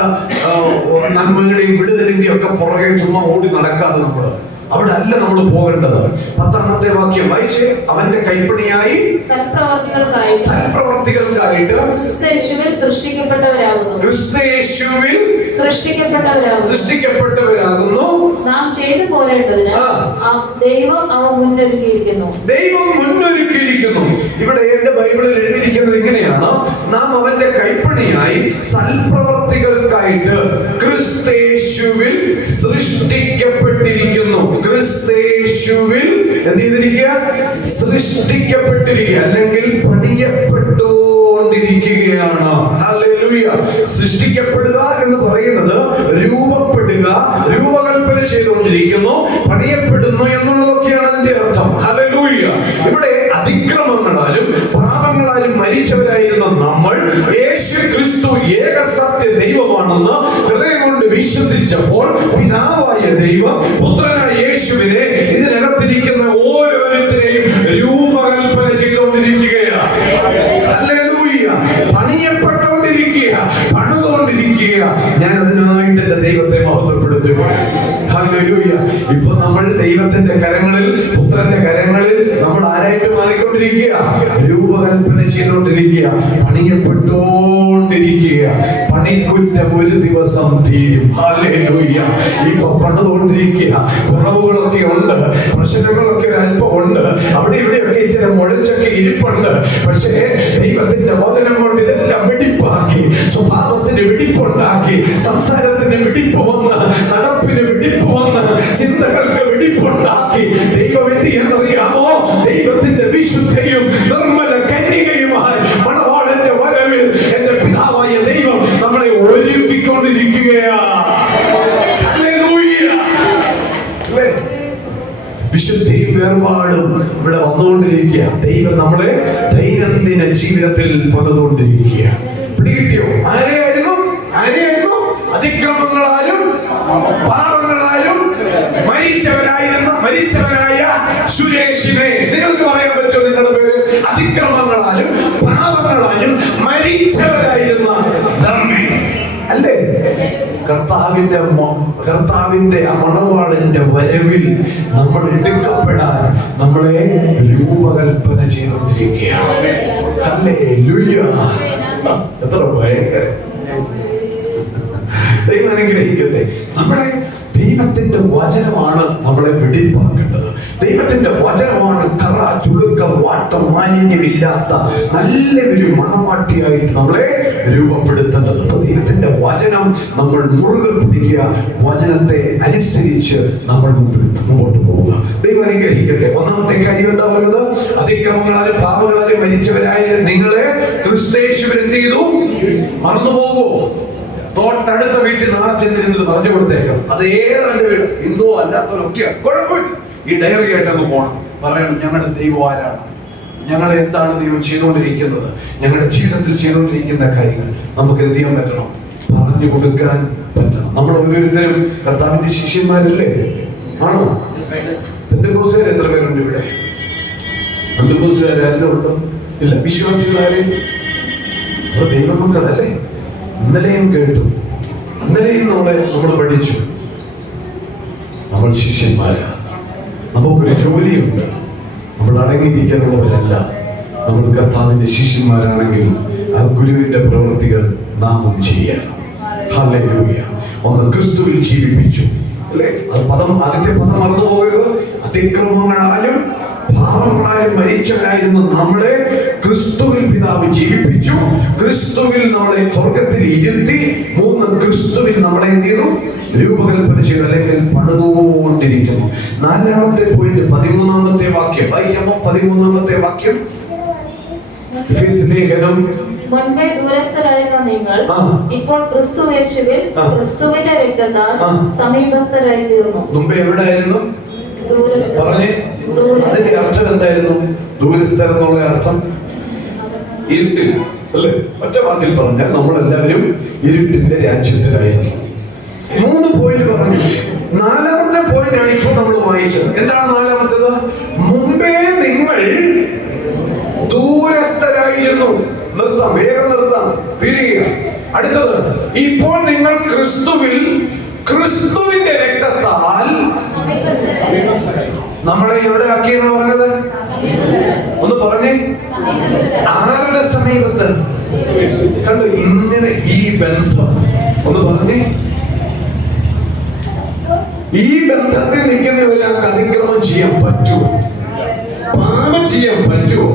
നന്മകളെയും വിടുതലിന്റെയും ഒക്കെ പുറകെ ചുമ്മാ ഓടി നടക്കാതെ നമ്മള് അവിടെ അല്ല നമ്മൾ പോകേണ്ടത്. 10ാമത്തെ വാക്യം വായിച്ച്, അവന്റെ കൈപ്പണിയായി സൽപ്രവർത്തികൾക്കായിട്ട് ക്രിസ്തുയേശുവിൽ സൃഷ്ടിക്കപ്പെട്ടവരാകുന്നു നാം ചെയ്തു പോരേണ്ടതിന് ദൈവം അവ മുന്നൊരുക്കിയിരിക്കുന്നു. ഇവിടെ എന്റെ ബൈബിളിൽ എഴുതിയിരിക്കുന്നത് ഇങ്ങനെയാണ്: നാം അവന്റെ കൈപ്പണിയായി സൽപ്രവർത്തികൾക്കായിട്ട് ക്രിസ്തുയേശുവിൽ സൃഷ്ടിക്കപ്പെട്ടിരിക്കുന്നു. ക്രിസ്തുയേശുവിൽ എന്ത് ചെയ്തിരിക്കുക? സൃഷ്ടിക്കപ്പെട്ടിരിക്കുക, അല്ലെങ്കിൽ പണിയപ്പെട്ടുകൊണ്ടിരിക്കുകയാണ്. ഹല്ലേലൂയ. സൃഷ്ടിക്കപ്പെടുക എന്ന് പറയുന്നത് രൂപപ്പെടുക, രൂപകൽപ്പന ചെയ്തുകൊണ്ടിരിക്കുന്നു, പണിയപ്പെടുന്നു എന്നുള്ളതൊക്കെയാണ് അതിന്റെ അർത്ഥം. ഹല്ലേലൂയ. ഇവിടെ അതിക്രമങ്ങളാലും പാപങ്ങളാലും മരിച്ചവരായിരുന്ന നമ്മൾ യേശു ക്രിസ്തു ഏകസത്യ ദൈവമാണെന്ന് ഹൃദയം കൊണ്ട് വിശ്വസിച്ചപ്പോൾ പിതാവായ ദൈവം പുത്രനായ യേശുവിനെ ഇതിനകത്തിരിക്കുന്ന ഓരോരുത്തരെയും രൂപകൽപ്പന ചെയ്തുകൊണ്ടിരിക്കുകയാണ്. ഹല്ലേലൂയ. പണിയപ്പെട്ടുകൊണ്ടിരിക്കുക, പണിതുകൊണ്ടിരിക്കുക. ഞാൻ അതിനായിട്ട് എന്റെ ദൈവത്തെ മഹത്വപ്പെടുത്തുക. ഹല്ലേലൂയ. ഇപ്പൊ നമ്മൾ ദൈവത്തിന്റെ കരങ്ങളിൽ, പുത്രന്റെ കരങ്ങളിൽ നമ്മൾ ആരായിട്ട് മാറിക്കൊണ്ടിരിക്കുക? രൂപകൽപ്പന ചെയ്തുകൊണ്ടിരിക്കുക, പണിയപ്പെട്ടുകൊണ്ടിരിക്കുക. പണിക്കുറ്റം ഒരു ദിവസം തീരും. ഹല്ലേലൂയ. ഇപ്പൊ പണിതുകൊണ്ടിരിക്കുക. കുറവുകളൊക്കെ ഉണ്ട്, പ്രശ്നങ്ങളൊക്കെ അല്പം ഉണ്ട്, അവിടെ ഇവിടെയൊക്കെ ഇച്ചിരി മുഴച്ചൊക്കെ ഇരിപ്പുണ്ട്. പക്ഷേ ദൈവത്തിന്റെ വചനം കൊണ്ട് ഇതെല്ലാം വെടിപ്പാക്കി, സ്വഭാവത്തിന് വെടിപ്പുണ്ടാക്കി, സംസാരത്തിന് വെടിപ്പ് വന്ന്, നടപ്പിന് വെടിപ്പ് വന്ന്, ചിന്തകൾക്ക് വെടിപ്പുണ്ടാക്കി. ദൈവം എന്ത് എന്നറിയാമോ? ദൈവത്തിന്റെ വിശുദ്ധയും നിർമ്മല കന്യകയുമായി മണവാളന്റെ വരവിൽ എന്റെ പിതാവായ ദൈവം നമ്മളെ ഒരുക്കിക്കൊണ്ടിരിക്കുകയാണ്. വിശുദ്ധിയും വേർപാടും ഇവിടെ വന്നുകൊണ്ടിരിക്കുക. ദൈവം നമ്മളെ ദൈനംദിന ജീവിതത്തിൽ പണിതുകൊണ്ടിരിക്കുക. പിടികിട്ടിയോ? ആരെയായിരുന്നു? അതിക്രമങ്ങളാലും പാപങ്ങളാലും മരിച്ചവനായ സുരേഷിനെ. നിങ്ങൾക്ക് പറയാൻ പറ്റുമോ നിങ്ങളുടെ പേര്? അതിക്രമങ്ങളാലും പാപങ്ങളാലും മരിച്ചവരായിരുന്ന ധർമ്മി അല്ലേ? കർത്താവിന്റെ ആ മണവാളന്റെ വരവിൽ നമ്മൾ എടുക്കപ്പെടാൻ നമ്മളെ രൂപകൽപ്പന ചെയ്തുകൊണ്ടിരിക്കുകയാണ്. ഹല്ലേലൂയ. എത്ര ഭയങ്കരം. ദൈവം അനുഗ്രഹിക്കട്ടെ. നമ്മളെ ദൈവത്തിന്റെ വചനമാണ് നമ്മളെ വെടിപ്പാക്കേണ്ടത്. ദൈവത്തിന്റെ വചനമാണ് കറ, ചുളുക്കം, വാട്ടം, മാലിന്യമില്ലാത്ത നല്ലൊരു മണവാട്ടിയായിട്ട് നമ്മളെ രൂപപ്പെടുത്തേണ്ടത്. അപ്പൊ ദൈവത്തിന്റെ വചനം നമ്മൾ മുറുകെ പിടിക്കുക, വചനത്തെ അനുസരിച്ച് നമ്മൾ മുമ്പോട്ട് പോവുക. ദൈവം അനുഗ്രഹിക്കട്ടെ. ഒന്നാമത്തെ കാര്യം എന്താ പറയുന്നത്? അതിക്രമങ്ങളാലും പാപങ്ങളാലും മരിച്ചവരായ നിങ്ങളെ ക്രിസ്തുയേശുവിൽ എന്ത് ചെയ്തു? മറന്നുപോകോ? തൊട്ടടുത്ത വീട്ടിൽ നാളെ ചെന്നിരുന്നത് പറഞ്ഞു കൊടുത്തേക്കാം. അത് ഏതാണ്ട് വീട്, ഹിന്ദു അല്ലാത്തവരൊക്കെ കുഴപ്പമില്ല. ഈ ഡയറി ആയിട്ടങ്ങ് പോകണം, പറയണം ഞങ്ങളുടെ ദൈവം ആരാണ്, ഞങ്ങൾ എന്താണ് ദൈവം ചെയ്തുകൊണ്ടിരിക്കുന്നത്, ഞങ്ങളുടെ ജീവിതത്തിൽ ചെയ്തുകൊണ്ടിരിക്കുന്ന കാര്യങ്ങൾ നമുക്ക് എന്ത് ചെയ്യാൻ പറ്റണം? പറഞ്ഞു കൊടുക്കാൻ പറ്റണം. നമ്മൾ ഓരോരുത്തരും കർത്താവിന്റെ ശിഷ്യന്മാരല്ലേ? ആണോ? പെന്തക്കോസ്തുകാർ എത്ര പേരുണ്ട് ഇവിടെ? പെന്തക്കോസ്തുകാർ ആരെല്ലാം ഉണ്ടോ? ഇല്ല. വിശ്വാസികളാരെ? ദൈവമക്കളല്ലേ? ഇന്നലെയും കേട്ടു, ഇന്നലെയും നമ്മൾ പഠിച്ചു. നമ്മൾ ശിഷ്യന്മാരാ. നമുക്കൊരു ജോലിയുണ്ട്. നമ്മൾ അടങ്ങിയിരിക്കാനുള്ളവരല്ല. നമ്മൾ കർത്താവിന്റെ ശിഷ്യന്മാരാണെങ്കിൽ ആ ഗുരുവിന്റെ പ്രവൃത്തികൾ നാമം ചെയ്യണം. ഹല്ലേലൂയ. ഒന്ന് ക്രിസ്തുവിൽ ജീവിപ്പിച്ചു അല്ലേ? അത് പദം, ആദ്യത്തെ പദം മറന്നു പോകരുത്. അതിക്രമങ്ങളാലും പാപങ്ങളാലും മരിച്ചവരായിരുന്ന നമ്മളെ ക്രിസ്തുവിൽ പിതാവ് ജീവിപ്പിച്ചു. ക്രിസ്തുവിൽ നമ്മളെ സ്വർഗത്തിൽ ഇരുത്തി. 3 ക്രിസ്തുവിൽ നമ്മളെ എന്ത് ചെയ്തു? രൂപകൽപ്പന ചെയ്തു, അല്ലെങ്കിൽ പണിതുകൊണ്ടിരിക്കുന്നു. 4ാമത്തെ പോയിന്റ് 13ാമത്തെ വാക്യം വായിക്കാമോ? 13ാമത്തെ വാക്യം. ലേഖനം മുൻപേ ദൂരസ്ഥരായിരുന്ന നിങ്ങൾ ഇപ്പോൾ ക്രിസ്തുയേശുവിൽ ക്രിസ്തുവിന്റെ രക്തത്താൽ സമീപസ്ഥരായി തീർന്നു. മുമ്പേ എവിടെയായിരുന്നു? പറഞ്ഞേ. അതിന്റെ അർത്ഥം എന്തായിരുന്നു? ദൂരസ്ഥരെന്നുള്ള അർത്ഥം ഇരുട്ടിൽ അല്ലേ? ഒറ്റ വാക്കിൽ പറഞ്ഞാൽ നമ്മളെല്ലാവരും ഇരുട്ടിന്റെ രാജ്യത്തിലായിരുന്നു. 3 പോയിന്റ് പറഞ്ഞു. 4ാമത്തെ പോയിന്റ് ആണ് ഇപ്പോൾ നമ്മൾ വായിച്ചത്. എന്താണ് 4ാമത്തേത്? മുമ്പേ നിങ്ങൾ ദൂരസ്ഥരായിരുന്നു. നിർത്താം, വേഗം നിർത്താം, തിരിയുക. അടുത്തത്, ഇപ്പോൾ നിങ്ങൾ ക്രിസ്തുവിൽ ക്രിസ്തുവിന്റെ രക്തത്താൽ നമ്മളെ എവിടെ ആക്കിയെന്ന് പറഞ്ഞത്? ഒന്ന് പറഞ്ഞേ. ആരുടെ സമീപത്ത്? കണ്ടു, ഇങ്ങനെ ഈ ബന്ധം. ഒന്ന് പറഞ്ഞേ. ഈ ബന്ധത്തിൽ നിൽക്കുന്നവരാൾക്ക് അതിക്രമം ചെയ്യാൻ പറ്റുമോ? പാപം ചെയ്യാൻ പറ്റുമോ?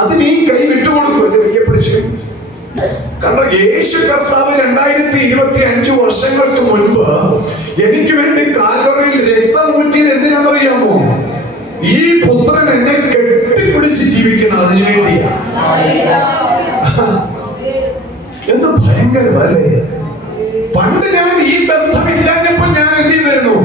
അതിന് ഈ കൈ വിട്ടുകൊടുക്കുമല്ലേ പ്രിയപ്പെട്ടു? കാരണം യേശു കർത്താവ് 2025 വർഷങ്ങൾക്ക് മുൻപ് എനിക്ക് വേണ്ടി കാൽവറിയിൽ രക്തം ഊറ്റിയത് എന്തിനാണെന്നറിയാമോ? ഈ പുത്രൻ എന്നെ കെട്ടിപ്പിടിച്ച് ജീവിക്കണം, അതിനു വേണ്ടിയാ. എന്ത് ഭയങ്കരമല്ലേ? പണ്ട് ഞാൻ ഈ ബന്ധമില്ലാഞ്ഞപ്പോൾ ഞാൻ എന്ത് ചെയ്തിരുന്നു?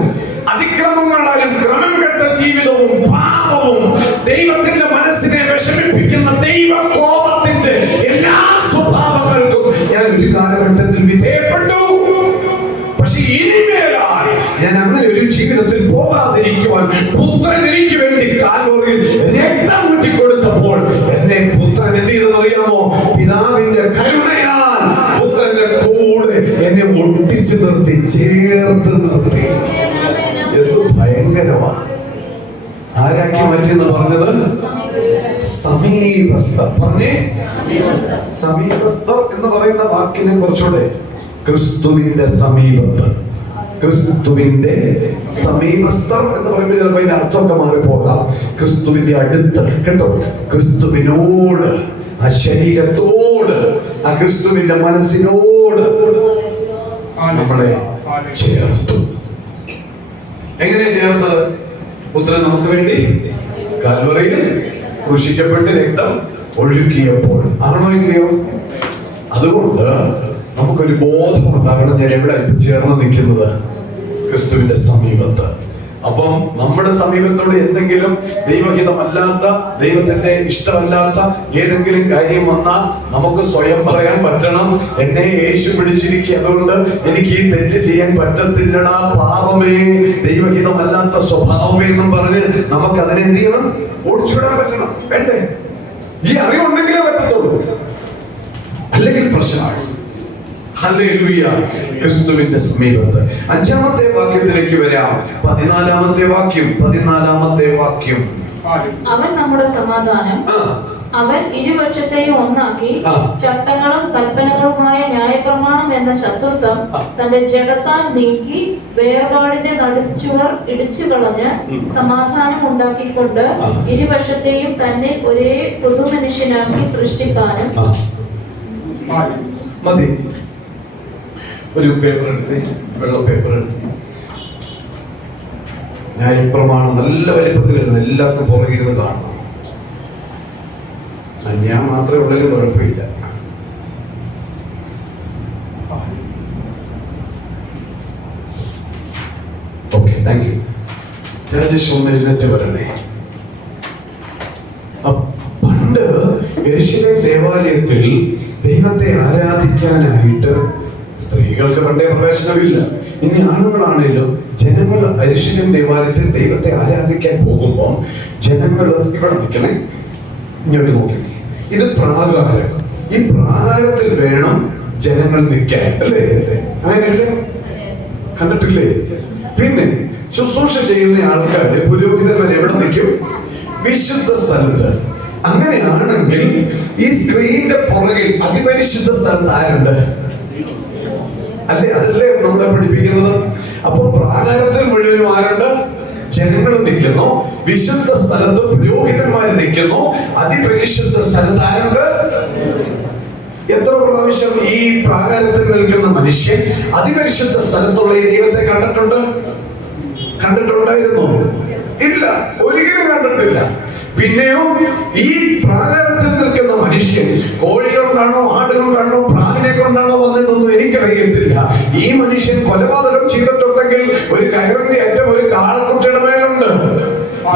അതിക്രമങ്ങളാലും ക്രമം കെട്ട ജീവിതവും പാപവും ദൈവത്തിന്റെ മനസ്സിനെ വിഷമിപ്പിക്കുന്ന ദൈവ കോപത്തിന്റെ എല്ലാ സ്വഭാവങ്ങൾക്കും ഞാൻ ഒരു കാലഘട്ടത്തിൽ വിധേയപ്പെട്ടു. പക്ഷെ ഇനിമേലായി ഞാൻ അങ്ങനെ ഒരു ജീവിതത്തിൽ പോകാതിരിക്കുവാൻ പുത്രൻ എനിക്ക് വേണ്ടി കാൽവറിയിൽ രക്തം ഊറ്റിക്കൊടുത്തപ്പോൾ എന്നെ പുത്രൻ എന്ത് ചെയ്തെന്ന് അറിയാമോ? പിതാവിന്റെ കരുണയാൽ പുത്രന്റെ കൂടെ എന്നെ ഒട്ടിച്ചു നിർത്തി, ചേർത്ത് നിർത്തി. എന്ത് ഭയങ്കരമാ! ആരാക്കി മാറ്റിയെന്ന് പറഞ്ഞത്? സമീപസ്ഥർ. പറഞ്ഞേ. സമീപസ്ഥർ എന്ന് പറയുന്ന വാക്കിനെ കുറച്ചുകൂടെ ക്രിസ്തുവിന്റെ സമീപത്ത്. ക്രിസ്തുവിന്റെ സമീപസ്ഥർ എന്ന് പറയുമ്പോൾ ചിലപ്പോൾ അതിന്റെ അർത്ഥമൊക്കെ മാറിപ്പോകാം. ക്രിസ്തുവിന്റെ അടുത്ത്, കേട്ടോ? ക്രിസ്തുവിനോട്, ആ ശരീരത്തോട്, ആ ക്രിസ്തുവിന്റെ മനസ്സിനോട് നമ്മളെ ചേർത്തു. എങ്ങനെ ചേർത്തത്? പുത്രൻ നമുക്ക് വേണ്ടി കാൽവറിയിൽ ക്രൂശിക്കപ്പെട്ട് രക്തം ഒഴുക്കിയപ്പോൾ. ആണോ ഇല്ലയോ? അതുകൊണ്ട് നമുക്കൊരു ബോധം ഉണ്ടാകണം, ഞാൻ എവിടെ ചേർന്ന് നിൽക്കുന്നത്? ക്രിസ്തുവിന്റെ സമീപത്ത്. അപ്പം നമ്മുടെ സമീപത്തോടെ എന്തെങ്കിലും ദൈവഹിതമല്ലാത്ത, ദൈവത്തിന്റെ ഇഷ്ടമല്ലാത്ത ഏതെങ്കിലും കാര്യം വന്നാൽ നമുക്ക് സ്വയം പറയാൻ പറ്റണം, എന്നെ യേശു പിടിച്ചിരിക്കുക, അതുകൊണ്ട് എനിക്ക് ഈ തെറ്റ് ചെയ്യാൻ പറ്റത്തില്ലടാ, പാപമേ, ദൈവഹിതമല്ലാത്ത സ്വഭാവമേ എന്നും പറഞ്ഞ് നമുക്ക് അതിനെ എന്ത് ചെയ്യണം? ഓടിച്ചുവിടാൻ പറ്റണം. വേണ്ടേ? ഈ അറിവുണ്ടെങ്കിലേ പറ്റത്തുള്ളൂ, അല്ലെങ്കിൽ പ്രശ്നമാണ്. ഹല്ലേലൂയ. ക്രിസ്തുവിന്റെ സമീപത്ത്. 5ാമത്തെ വാക്യത്തിലേക്ക് വരാം. 14ാമത്തെ വാക്യം. 14ാമത്തെ വാക്യം. അവൻ നമ്മുടെ സമാധാനം. അവൻ ഇരുപക്ഷത്തെയും ഒന്നാക്കി ചട്ടങ്ങളും കൽപ്പനകളുമായ ന്യായപ്രമാണം എന്ന ശത്രുത്വം തന്റെ ജഡത്താൽ നീക്കി വേർപാടിന്റെ നടുച്ചുവർ ഇടിച്ചു കളഞ്ഞ് സമാധാനം ഉണ്ടാക്കിക്കൊണ്ട് ഇരുപക്ഷത്തെയും തന്നെ ഒരേ പുതുമനുഷ്യനാക്കി സൃഷ്ടിക്കാനും. മതി. ഒരു പേപ്പർ എടുത്ത്, വെള്ള പേപ്പർ എടുത്ത്, ന്യായപ്രമാണം നല്ല വലിപ്പത്തിലിരുന്ന് എല്ലാവർക്കും പുറകിരുന്ന് കാണണം. ഞാൻ മാത്രമേ ഉള്ളതിലും കുഴപ്പമില്ല. Okay, thank you. രാജേഷ് ഒന്ന് എഴുന്നേറ്റ് വരണേ. പണ്ട് യെരൂശലേം ദേവാലയത്തിൽ ദൈവത്തെ ആരാധിക്കാനായിട്ട് സ്ത്രീകൾക്ക് പണ്ടേ പ്രവേശനമില്ല. ഇനി ആണുങ്ങളാണേലും ജനങ്ങൾ യെരൂശലേം ദേവാലയത്തിൽ ദൈവത്തെ ആരാധിക്കാൻ പോകുമ്പോൾ ജനങ്ങൾ ഇവിടെ നിൽക്കണേ, ഇങ്ങോട്ട് നോക്കി. ഇത് പ്രാകാരം. ഈ പ്രാകാരത്തിൽ വേണം ജനങ്ങൾ നിൽക്കാൻ, അല്ലേ? അങ്ങനെയല്ലേ? കണ്ടിട്ടില്ലേ? പിന്നെ ശുശ്രൂഷ ചെയ്യുന്ന ആൾക്കാര്, പുരോഹിതന്മാർ എവിടെ നിൽക്കും? വിശുദ്ധ സ്ഥലത്ത്. അങ്ങനെയാണെങ്കിൽ ഈ സ്ക്രീനിന്റെ പുറകിൽ അതിപരിശുദ്ധ സ്ഥലത്ത് ആരുണ്ട്? അല്ലേ? അതല്ലേ നമ്മളെ പഠിപ്പിക്കുന്നത്. അപ്പൊ പ്രാകാരത്തിൽ മുഴുവനും ആരുണ്ട്? ജനങ്ങൾ നിൽക്കുന്നു. വിശുദ്ധ സ്ഥലത്ത് പുരോഹിതന്മാർ നിൽക്കുന്നു. അതിപരിശുദ്ധ സ്ഥലത്ത് ആരുണ്ട്? എത്ര പ്രാവശ്യം ഈ പ്രാകാരത്തിൽ നിൽക്കുന്ന മനുഷ്യൻ അതിപരിശുദ്ധ സ്ഥലത്തുള്ള ഈ ദൈവത്തെ കണ്ടിട്ടുണ്ടായിരുന്നു? ഇല്ല, ഒരിക്കലും കണ്ടിട്ടില്ല. പിന്നെയോ ഈ പ്രാകാരത്തിൽ നിൽക്കുന്ന മനുഷ്യൻ കോഴി കൊണ്ടാണോ ആട് കൊണ്ടാണോ പ്രാവിനെ കൊണ്ടാണോ വന്നതെന്നൊന്നും എനിക്കറിയത്തില്ല. ഈ മനുഷ്യൻ കൊലപാതകം ചെയ്തിട്ടുണ്ടെങ്കിൽ ഒരു കയറിന്റെ അറ്റം ഒരു കാളക്കുട്ടിയുടെ മേലുണ്ട്.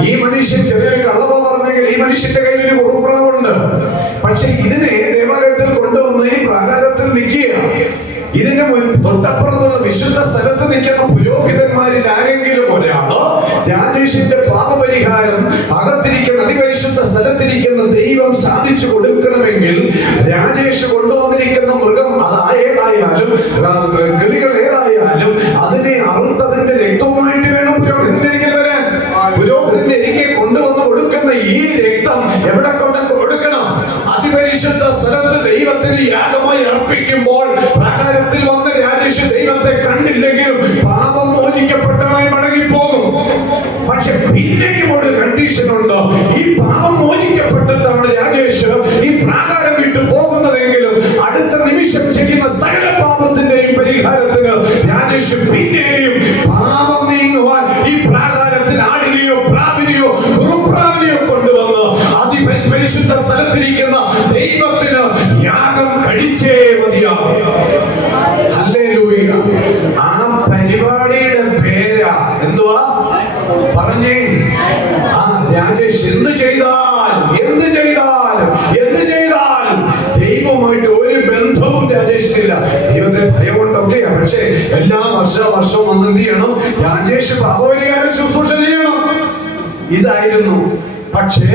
ഈ മനുഷ്യൻ ചെറിയൊരു കള്ളവ പറഞ്ഞെങ്കിൽ ഈ മനുഷ്യന്റെ കയ്യിൽ ഒരു കുറുപ്രാവുണ്ട്. പക്ഷെ ഇതിനെ ദേവാലയത്തിൽ കൊണ്ടുവന്ന് ഈ പ്രാകാരത്തിൽ നിൽക്കുക. ഇതിന് തൊട്ടപ്പുറത്തുള്ള വിശുദ്ധ സ്ഥലത്ത് നിൽക്കുന്ന പുരോഹിതന്മാരിൽ ആരെങ്കിലും ഒരാള് രാജേഷിന്റെ പാപപരിഹാരം അകത്തിരിക്കുന്ന അതിപരിശുദ്ധ സ്ഥലത്തിരിക്കുന്ന ദൈവം സാധിച്ചു കൊടുക്കണമെങ്കിൽ രാജേഷ് കൊണ്ടുവന്നിരിക്കുന്ന മൃഗം ഏതായാലും കിളികൾ ഏതായാലും അതിനെ അറുത്തതിന്റെ രക്തവുമായിട്ട് വേണം പുരോഹിതന്റെ വരാൻ. പുരോഹിതന്റെ എനിക്ക് കൊണ്ടുവന്ന് കൊടുക്കുന്ന ഈ രക്തം എവിടെ കൊടുക്കണം? അതിപരിശുദ്ധ സ്ഥലത്ത് ദൈവത്തിന് യാഗമായി അർപ്പിക്കുമ്പോൾ പ്രാകാരത്തിൽ വന്ന് രാജേഷ് ദൈവത്തെ കണ്ടില്ലെങ്കിലും പാപം മോചിക്കപ്പെട്ടവനായി മടങ്ങിപ്പോകും. പക്ഷെ പിന്നെയും ഒരു കണ്ടീഷൻ ഉണ്ട്. ഈ പാപം മോചിക്കപ്പെട്ടിട്ടാണ് രാജേഷ് ഈ പ്രാകാരം വിട്ടു പോകുന്നതെങ്കിലും അടുത്ത നിമിഷം ചെയ്യുന്ന സകല പാപത്തിന്റെയും പരിഹാരത്തിന് രാജേഷ് പിന്നെയും പാപം നീങ്ങുവാൻ ഈ പ്രാകാരത്തിൽ ആടിനെയോ പ്രാവിനെയോ കുറുപ്രാവിനെയോ കൊണ്ടുവന്ന് അതിപരിശുദ്ധ സ്ഥലത്തിരിക്കുന്ന ദൈവത്തിന് യാഗം കഴിച്ചേ മതിയാകും. ഹല്ലേലൂയ. ആ പരിപാടിയുടെ പേരാ എന്തുവാ? പറഞ്ഞേ. ആ രാജേഷ് എന്ത് ചെയ്താലും ദൈവമായിട്ട് ഒരു ബന്ധവും രാജേഷിനില്ല. ദൈവത്തെ ഭയമുണ്ടൊക്കെയാ. പക്ഷേ എല്ലാ വർഷവും വന്ന് എന്ത് ചെയ്യണം? രാജേഷ് പാപപരിഹാര ശുശ്രൂഷ ചെയ്യണം. ഇതായിരുന്നു. പക്ഷേ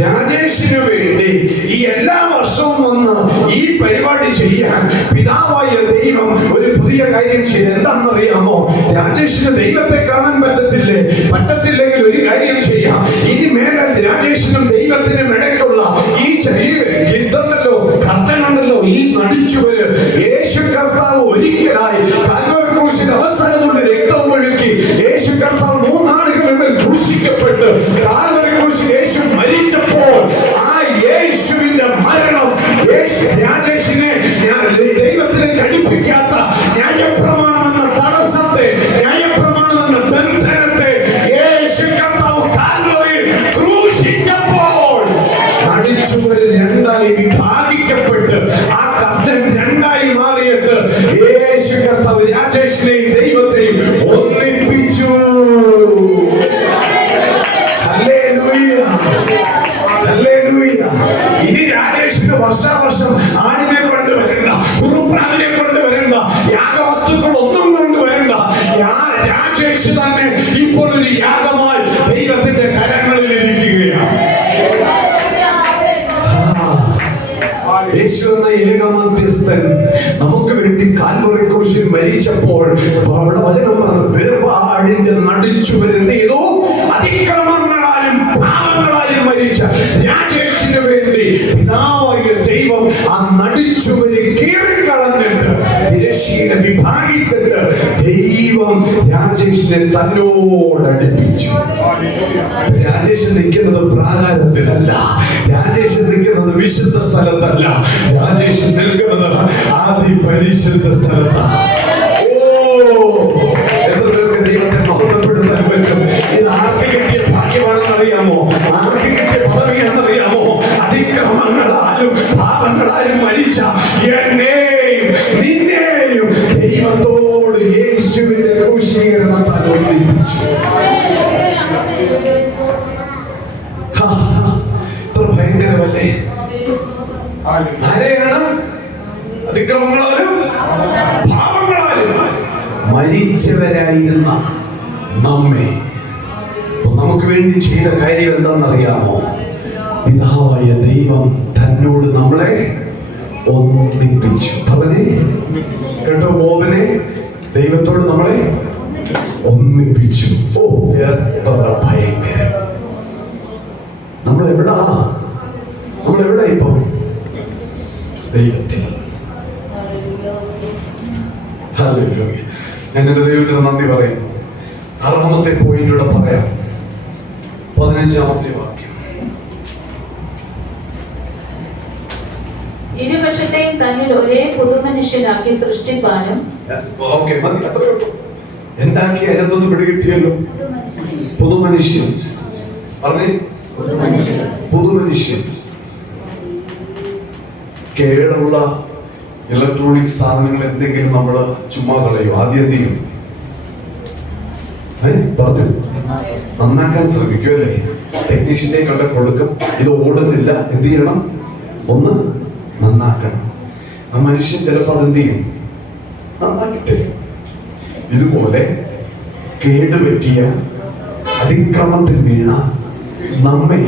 രാജേഷിനു വേണ്ടി ഈ എല്ലാ വർഷവും വന്ന് ഈ പരിപാടി ചെയ്യാൻ പിതാവായ ദൈവം ഒരു പുതിയ കാര്യം ചെയ്ത് എന്താണെന്നറിയാമോ? രാജേഷിന് ദൈവത്തെ കാണാൻ പറ്റത്തില്ലെങ്കിൽ ഒരു കാര്യം ചെയ്യാം. ഇനി മേലാൽ രാജേഷിനും ദൈവത്തിനും ഇടയ്ക്കുള്ള ഈ ഇതുണ്ടല്ലോ, കർട്ടനുണ്ടല്ലോ, ഈ നടിച്ചുവര് യേശു കർത്താവ് ഒരിക്കലായി കാൽവരി ക്രൂശിന്റെ അവസാനം കൊണ്ട് രക്തം ഒഴുക്കി യേശു കർത്താവ് 3 നാളുകളിൽ ക്രൂശിക്കപ്പെട്ട് കാൽവരി ക്രൂശിൽ യേശു മരിച്ചപ്പോൾ ആ യേശുവിന്റെ മരണം രാജേഷിനെ ദൈവത്തിലേക്ക് അടുപ്പിക്കാത്ത ന്യായപ്രമാണം എന്ന തടസ്സത്തെ, ന്യായപ്രമാണം എന്ന ബന്ധനത്തെ യേശു കർത്താവ് കാൽവരിയിൽ ക്രൂശിച്ചപ്പോൾ നടിച്ചുവര് 2 വിഭാഗിക്കപ്പെട്ട് ആ കർത്തൻ 2 മാറിയിട്ട് യേശു കർത്താവ് രാജേഷിനെയും ദൈവത്തെയും ഒന്നിപ്പിച്ചു. ഇനി രാജേഷിന് വർഷാവർഷം ആടിനെ കൊണ്ടുവരണ്ട, കുറുപ്രാവിനെ കൊണ്ടുവരണ്ട, യാഗവസ്തുക്കൾ ഒന്നും കൊണ്ടുവരണ്ട. രാജേഷ് തന്നെ ഇപ്പോൾ ഒരു യാഗമായി ദൈവത്തിന്റെ കരങ്ങളിൽ ഇരിക്കുകയാണ്. യേശു എന്ന ഏകമധ്യസ്ഥൻ നമുക്ക് വേണ്ടി കാൽവരി ക്രൂശിൽ മരിച്ചപ്പോൾ അവിടെ വചനം വേർപാടിന്റെ നടിച്ചുവര് ചെയ്തു. അതിക്രമങ്ങളാലും പാപങ്ങളാലും മരിച്ച രാജേഷിന് വേണ്ടി പിതാവായ ദൈവം ആ നടിച്ചുവര് കീറിക്കളഞ്ഞിട്ട് തിരശ്ശീല വിഭാഗിച്ചിട്ട് ദൈവം രാജേഷിനെ തന്നോട് അടുപ്പിച്ചു. രാജേഷ് നിൽക്കുന്നത് പ്രാകാരത്തിലല്ല, രാജേഷ് നിൽക്കുന്നത് വിശുദ്ധ സ്ഥലത്തല്ല, രാജേഷ് നിൽക്കുന്നത് അതിപരിശുദ്ധ സ്ഥലത്താണ്. എത്ര പേർക്ക് ദൈവത്തെ മഹത്വപ്പെടുത്താൻ പറ്റും? ഇത് ആർക്ക് കിട്ടിയ ഭാഗ്യമാണെന്ന് അറിയാമോ? ആർക്ക് കിട്ടിയ പദവിയാണെന്നറിയാമോ? അതിക്രമങ്ങളാലും പാപങ്ങളാലും മരിച്ച എന്നെയും നിന്നെയും ദൈവത്തോട് യേശുവിന്റെ ക്രൂശീകരണത്താൽ ഒന്നിപ്പിച്ചു. എത്ര ഭയങ്കരമല്ലേ? ആരെയാണ്? അതിക്രമങ്ങളാലും പാപങ്ങളാലും മരിച്ചവരായിരുന്ന നമ്മെ നമുക്ക് വേണ്ടി ചെയ്ത കാര്യം എന്താണെന്നറിയാമോ? പിതാവായ ദൈവം തന്നോട് നമ്മളെ ഒന്നിപ്പിച്ചു. പറഞ്ഞേ കേട്ടോ? ബോബനെ ദൈവത്തോട് നമ്മളെ ഒന്നിപ്പിച്ചു. ഓ, എത്ര ഭയങ്കരം! നമ്മളെവിടാ ഇപ്പം? ദൈവത്തിൽ. ഹല്ലേലൂയ. ഞാൻ എൻ്റെ ദൈവത്തിന് നന്ദി പറയുന്നു. 6ാമത്തെ പോയിന്റിലൂടെ പറയാം. 15ാമത്തെ വാക്യം. ഇരുപക്ഷത്തെയും തന്നിൽ ഒരേ പുതുമനുഷ്യനാക്കി സൃഷ്ടിപ്പാനും. ഓക്കെ, മതി, അത്രയേ ഉള്ളൂ. എന്താക്കി അതിനകത്തൊന്ന് പിടികിട്ടിയല്ലോ. പുതുമനുഷ്യൻ പറഞ്ഞേ. പുതുമനുഷ്യൻ. കേടുള്ള ഇലക്ട്രോണിക് സാധനങ്ങൾ എന്തെങ്കിലും നമ്മൾ ചുമ്മാ കളയും. ആദ്യം എന്ത് ചെയ്യും? പറഞ്ഞു നന്നാക്കാൻ ശ്രമിക്കും അല്ലേ? ടെക്നീഷ്യനെ കണ്ട കൊടുക്കും. ഇത് ഓടുന്നില്ല, എന്ത് ചെയ്യണം? ഒന്ന് നന്നാക്കണം. ആ മനുഷ്യൻ ചിലപ്പോൾ അതെന്ത് ചെയ്യും? നന്നാക്കി തരും. ഇതുപോലെ കേടുപറ്റിയ അതിക്രമത്തിൽ വീണ നമ്മെ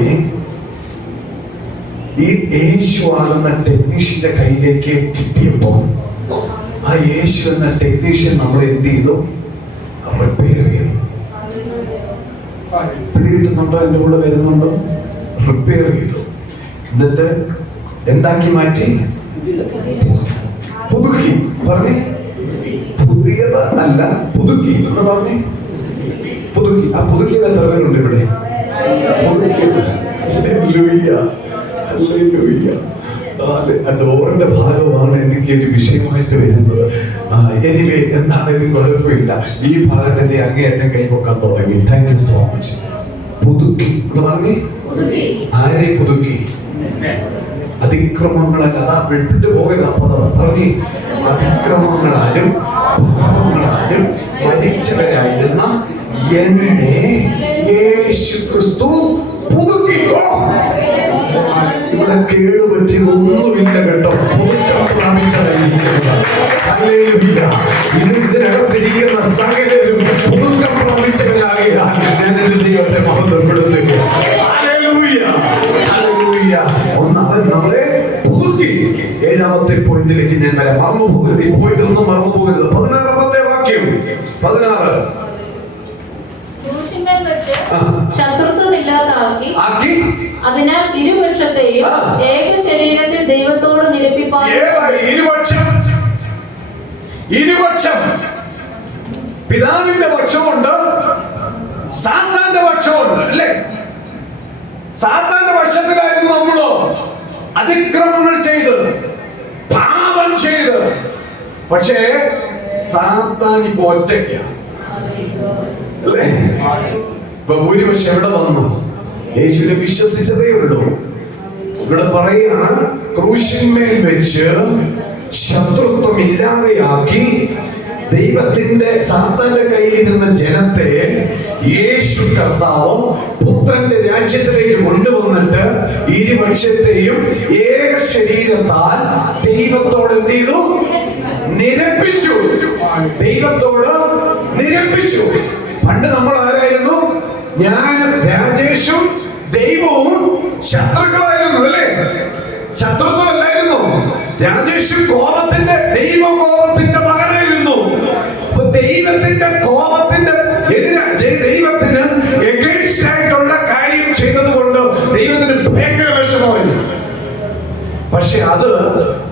ഈ യേശു ആകുന്ന ടെക്നീഷ്യന്റെ കയ്യിലേക്ക് കിട്ടിയപ്പോൾ ആ യേശു എന്ന ടെക്നീഷ്യൻ നമ്മളെ എന്ത് ചെയ്തു? റിപ്പയർ ചെയ്തു. പിടികിട്ടുന്നുണ്ടോ? എൻ്റെ കൂടെ വരുന്നുണ്ടോ? റിപ്പയർ ചെയ്തു. എന്നിട്ട് എന്താക്കി മാറ്റി? പുതുക്കി. പറഞ്ഞേ, പുതിയത് അല്ല, പുതുക്കി എന്ന് പറഞ്ഞേ. പുതുക്കി. ആ പുതുക്കിയത് എത്ര പേരുണ്ട് ഇവിടെ? ഡോറിന്റെ ഭാഗമാണ് എനിക്ക് ഒരു വിഷയമായിട്ട് വരുന്നത്. എനിവേ, എന്താണെങ്കിലും കുഴപ്പമില്ല. ഈ ഭാഗത്തിന്റെ അങ്ങേയറ്റം കൈവക്കാൻ തുടങ്ങി. Thank you so much. പുതുക്കി എന്ന് പറഞ്ഞേ. ആരെ പുതുക്കി? അതിക്രമങ്ങളല്ല. അതാ വിട്ടു പോകരുത്. അപ്പൊ പറഞ്ഞേ, അതിക്രമങ്ങളാലും പാപങ്ങളാലും മരിച്ചവരായിരുന്ന എന്നെ യേശു ക്രിസ്തു പുതുക്കി. ഇവിടെ കേടുപറ്റിയതൊന്നുമില്ല കേട്ടോ. പുതുക്കം പ്രാപിച്ചതായിരിക്കുന്നത്. ഇതിനകത്തിരിക്കുന്ന സകലരും പുതുക്കം പ്രാപിച്ചവരാകിയാൽ ഞാൻ എന്റെ ദൈവത്തെ മഹത്വപ്പെടുത്തുക. ഒന്ന് അവൻ നമ്മളെ പുതുക്കി. 7ാമത്തെ പോയിന്റിലേക്ക് ഞാൻ വരാം. മറന്നു പോകരുത്. ഈ പോയിന്റ് ഒന്നും മറന്നു പോകരുത്. 16ാമത്തെ വാക്യം. 16. ശത്രുത്വമില്ലാതാക്കി അതിനാൽ ഇരുപക്ഷത്തെയും ഏക ശരീരത്തിൽ ദൈവത്തോട് നിരപ്പിപ്പാൻ. ഇരുപക്ഷം. പിതാവിന്റെ പക്ഷമുണ്ട്, സാത്താന്റെ പക്ഷമുണ്ട് അല്ലേ? സാത്താന്റെ പക്ഷത്തിലായിരുന്നു നമ്മളോ? അതിക്രമങ്ങൾ ചെയ്ത്, പാപം ചെയ്ത്. പക്ഷേ സാത്താൻ ഇപ്പൊ ഒറ്റയ്ക്കാണ് അല്ലേ? ഇപ്പൊ ഭൂരിപക്ഷം എവിടെ വന്നു? യേശുവിനെ വിശ്വസിച്ചതേ ഉള്ളൂ. ഇവിടെ പറയാണ്, ക്രൂശിന്മേൽ വെച്ച് ശത്രുത്വം ഇല്ലാതെയാക്കി ദൈവത്തിന്റെ സാത്താന്റെ കയ്യിൽ ഇരുന്ന ജനത്തെ യേശു കർത്താവ് പുത്രന്റെ രാജ്യത്തിലേക്ക് കൊണ്ടുവന്നിട്ട് ഇരുപക്ഷത്തെയും ഏക ശരീരത്താൽ ദൈവത്തോട് എന്ത് ചെയ്തു? നിരപ്പിച്ചു. ദൈവത്തോട് നിരപ്പിച്ചു. പണ്ട് നമ്മൾ ആരായിരുന്നു? ഞാൻ, രാജേഷും ദൈവവും ശത്രുക്കളായിരുന്നു അല്ലേ? ശത്രുത്വമല്ലായിരുന്നു. രാജേഷ് കോപത്തിന്റെ, ദൈവകോപത്തിന്റെ മകനായിരുന്നു. അപ്പൊ ദൈവത്തിന്റെ കോപത്തിന്റെ ദൈവത്തിന് എഗൈൻസ്റ്റ് ആയിട്ടുള്ള കാര്യം ചെയ്തത് കൊണ്ട് ദൈവത്തിന് ഭയങ്കര വിഷമമായി. പക്ഷെ അത്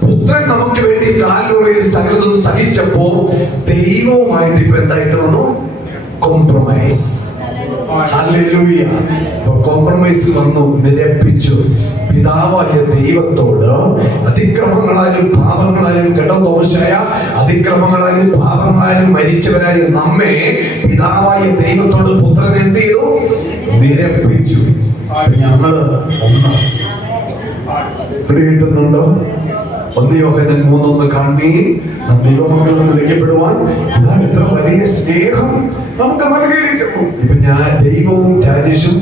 പുത്രൻ നമുക്ക് വേണ്ടി കാൽവരിയിൽ സകലതും സഹിച്ചപ്പോ ദൈവവുമായിട്ട് ഇപ്പൊ എന്തായിട്ട് വന്നു? കോംപ്രമൈസ്. ഹല്ലേലൂയ. കോംപ്രമൈസിൽ വന്നു, നിരപ്പിച്ചു. പിതാവായ ദൈവത്തോട് അതിക്രമങ്ങളാലും പാപങ്ങളാലും കെട്ടദോഷായ അതിക്രമങ്ങളാലും പാപങ്ങളാലും മരിച്ചവരായ നമ്മെ പിതാവായ ദൈവത്തോട് പുത്രൻ എന്ത് ചെയ്തു? നിരപ്പിച്ചു. ഞങ്ങള് ഒന്ന് പിടികിട്ടുന്നുണ്ടോ? 1 യോഹന്നാൻ 3:1 കാണുകയും ദൈവമക്കളെന്ന് വിളിക്കപ്പെടുവാൻ ഇതാണ് എത്ര വലിയ സ്നേഹം നമുക്ക് നൽകിയിരിക്കുന്നു. ഇപ്പൊ ഞാൻ, ദൈവവും രാജേഷും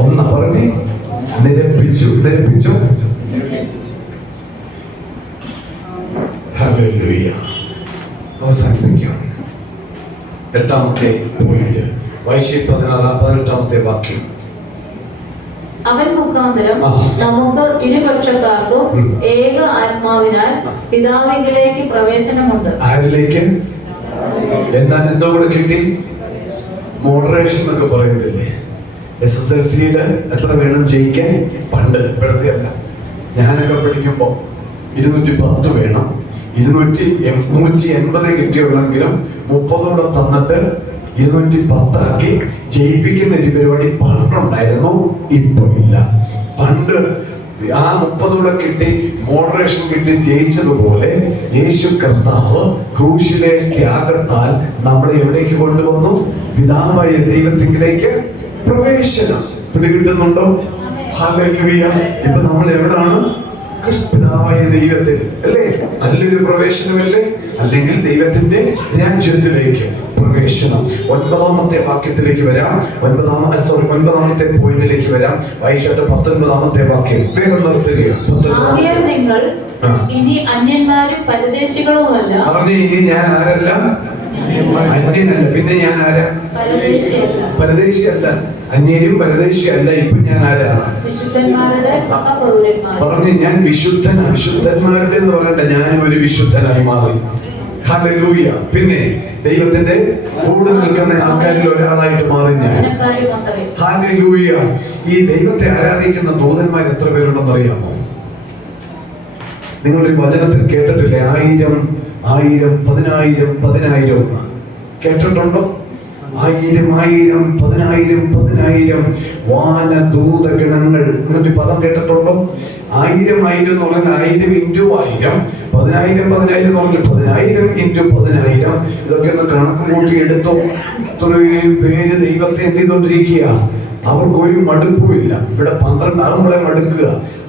ഒന്ന് പറഞ്ഞ് നിരപ്പിച്ചു. ഹല്ലേലൂയ. അവസാനിപ്പിക്കാം. 8ാമത്തെ പോയിന്റ് വായിച്ച് 18ാമത്തെ വാക്യം. അവൻ മുഖാന്തരം നമുക്ക് ഇരുപക്ഷക്കാർക്കും ഏക ആത്മാവിനാൽ പിതാവിലേക്ക് പ്രവേശനമുണ്ട്. ആരിലേക്ക്? എന്നാൽ എന്തോ കൂടെ കിട്ടി? മോഡറേഷൻ എന്നൊക്കെ പറയുന്നില്ലേ? SSLC-യിൽ എത്ര വേണം ജയിക്കാൻ? പണ്ട്, ഇപ്പോഴത്തെ അല്ല. ഞാനൊക്കെ പഠിക്കുമ്പോ 210 വേണം. 180 കിട്ടിയുള്ളെങ്കിലും 30 തന്നിട്ട് 210 ആക്കി ജയിപ്പിക്കുന്ന ഒരു പരിപാടി പണ്ടുണ്ടായിരുന്നു, ഇപ്പൊ ഇല്ല. പണ്ട് ആ 30 കിട്ടി, മോഡറേഷൻ കിട്ടി ജയിച്ചതുപോലെ യേശു കർത്താവ് ക്രൂശിലെ ത്യാഗത്താൽ നമ്മളെ എവിടേക്ക് കൊണ്ടുവന്നു? പിതാവായ ദൈവത്തിലേക്ക് പ്രവേശനം. പിടികിട്ടുന്നുണ്ടോ? ഹല്ലേലൂയ. ഇപ്പൊ നമ്മൾ എവിടാണ്? പിതാവായ ദൈവത്തിൽ, അല്ലേ? നല്ലൊരു പ്രവേശനമല്ലേ? അല്ലെങ്കിൽ ദൈവത്തിന്റെ രാജ്യത്തിലേക്ക് പ്രവേശനം. 9-ാമത്തെ വാക്യത്തിലേക്ക് വരാം. 9-ാമത്തെ പോയിന്റിലേക്ക് വരാം. വായിച്ചിട്ട് 19-ാമത്തെ വാക്യം വേഗം നിർത്തുകയോ. ആകയാൽ നിങ്ങൾ ഇനി അന്യന്മാരും പരദേശികളുമല്ല. പറഞ്ഞ ഇനി ഞാൻ ആരല്ല? അന്യനല്ല. പിന്നെ ഞാൻ ആരാ? പരദേശിയല്ല. അന്യരും പരദേശിയല്ല. ഇപ്പൊ ഞാൻ ആരാണ്? വിശുദ്ധന്മാരുടെ സഹപൗരന്മാർ. പറഞ്ഞ് ഞാൻ വിശുദ്ധന്മാരുടെ എന്ന് പറയണ്ട, ഞാനും ഒരു വിശുദ്ധനായി മാറി. ഹല്ലേലൂയ. പിന്നെ ദൈവത്തിന്റെ കൂടെ നിൽക്കുന്ന ആൾക്കാരിൽ ഒരാളായിട്ട് മാറി ഞാൻ. ഹല്ലേലൂയ. ഈ ദൈവത്തെ ആരാധിക്കുന്ന ദൂതന്മാർ എത്ര പേരുണ്ടെന്ന് അറിയാമോ? നിങ്ങളൊരു വചനത്തിൽ കേട്ടിട്ടില്ലേ? 1000 1000 10,000 10,000 കേട്ടിട്ടുണ്ടോ? 1000 1000 10,000 10,000 വാനദൂതഗണങ്ങൾ എന്നൊരു പദം കേട്ടിട്ടുണ്ടോ? 1000 1000 എന്ന് പറഞ്ഞാൽ 1000 × 1000, 10,000 10,000 എന്ന് പറഞ്ഞാൽ 10,000 × 10,000. ഇതൊക്കെ ഒന്ന് കണക്ക് കൂട്ടി എടുത്തോ. ഇത്രയും പേര് ദൈവത്തെ എന്ത് ചെയ്തോണ്ടിരിക്കുക? അവർക്കൊരു മടുപ്പുമില്ല. ഇവിടെ 12 ആകുമ്പോഴേ മടുക്കുക.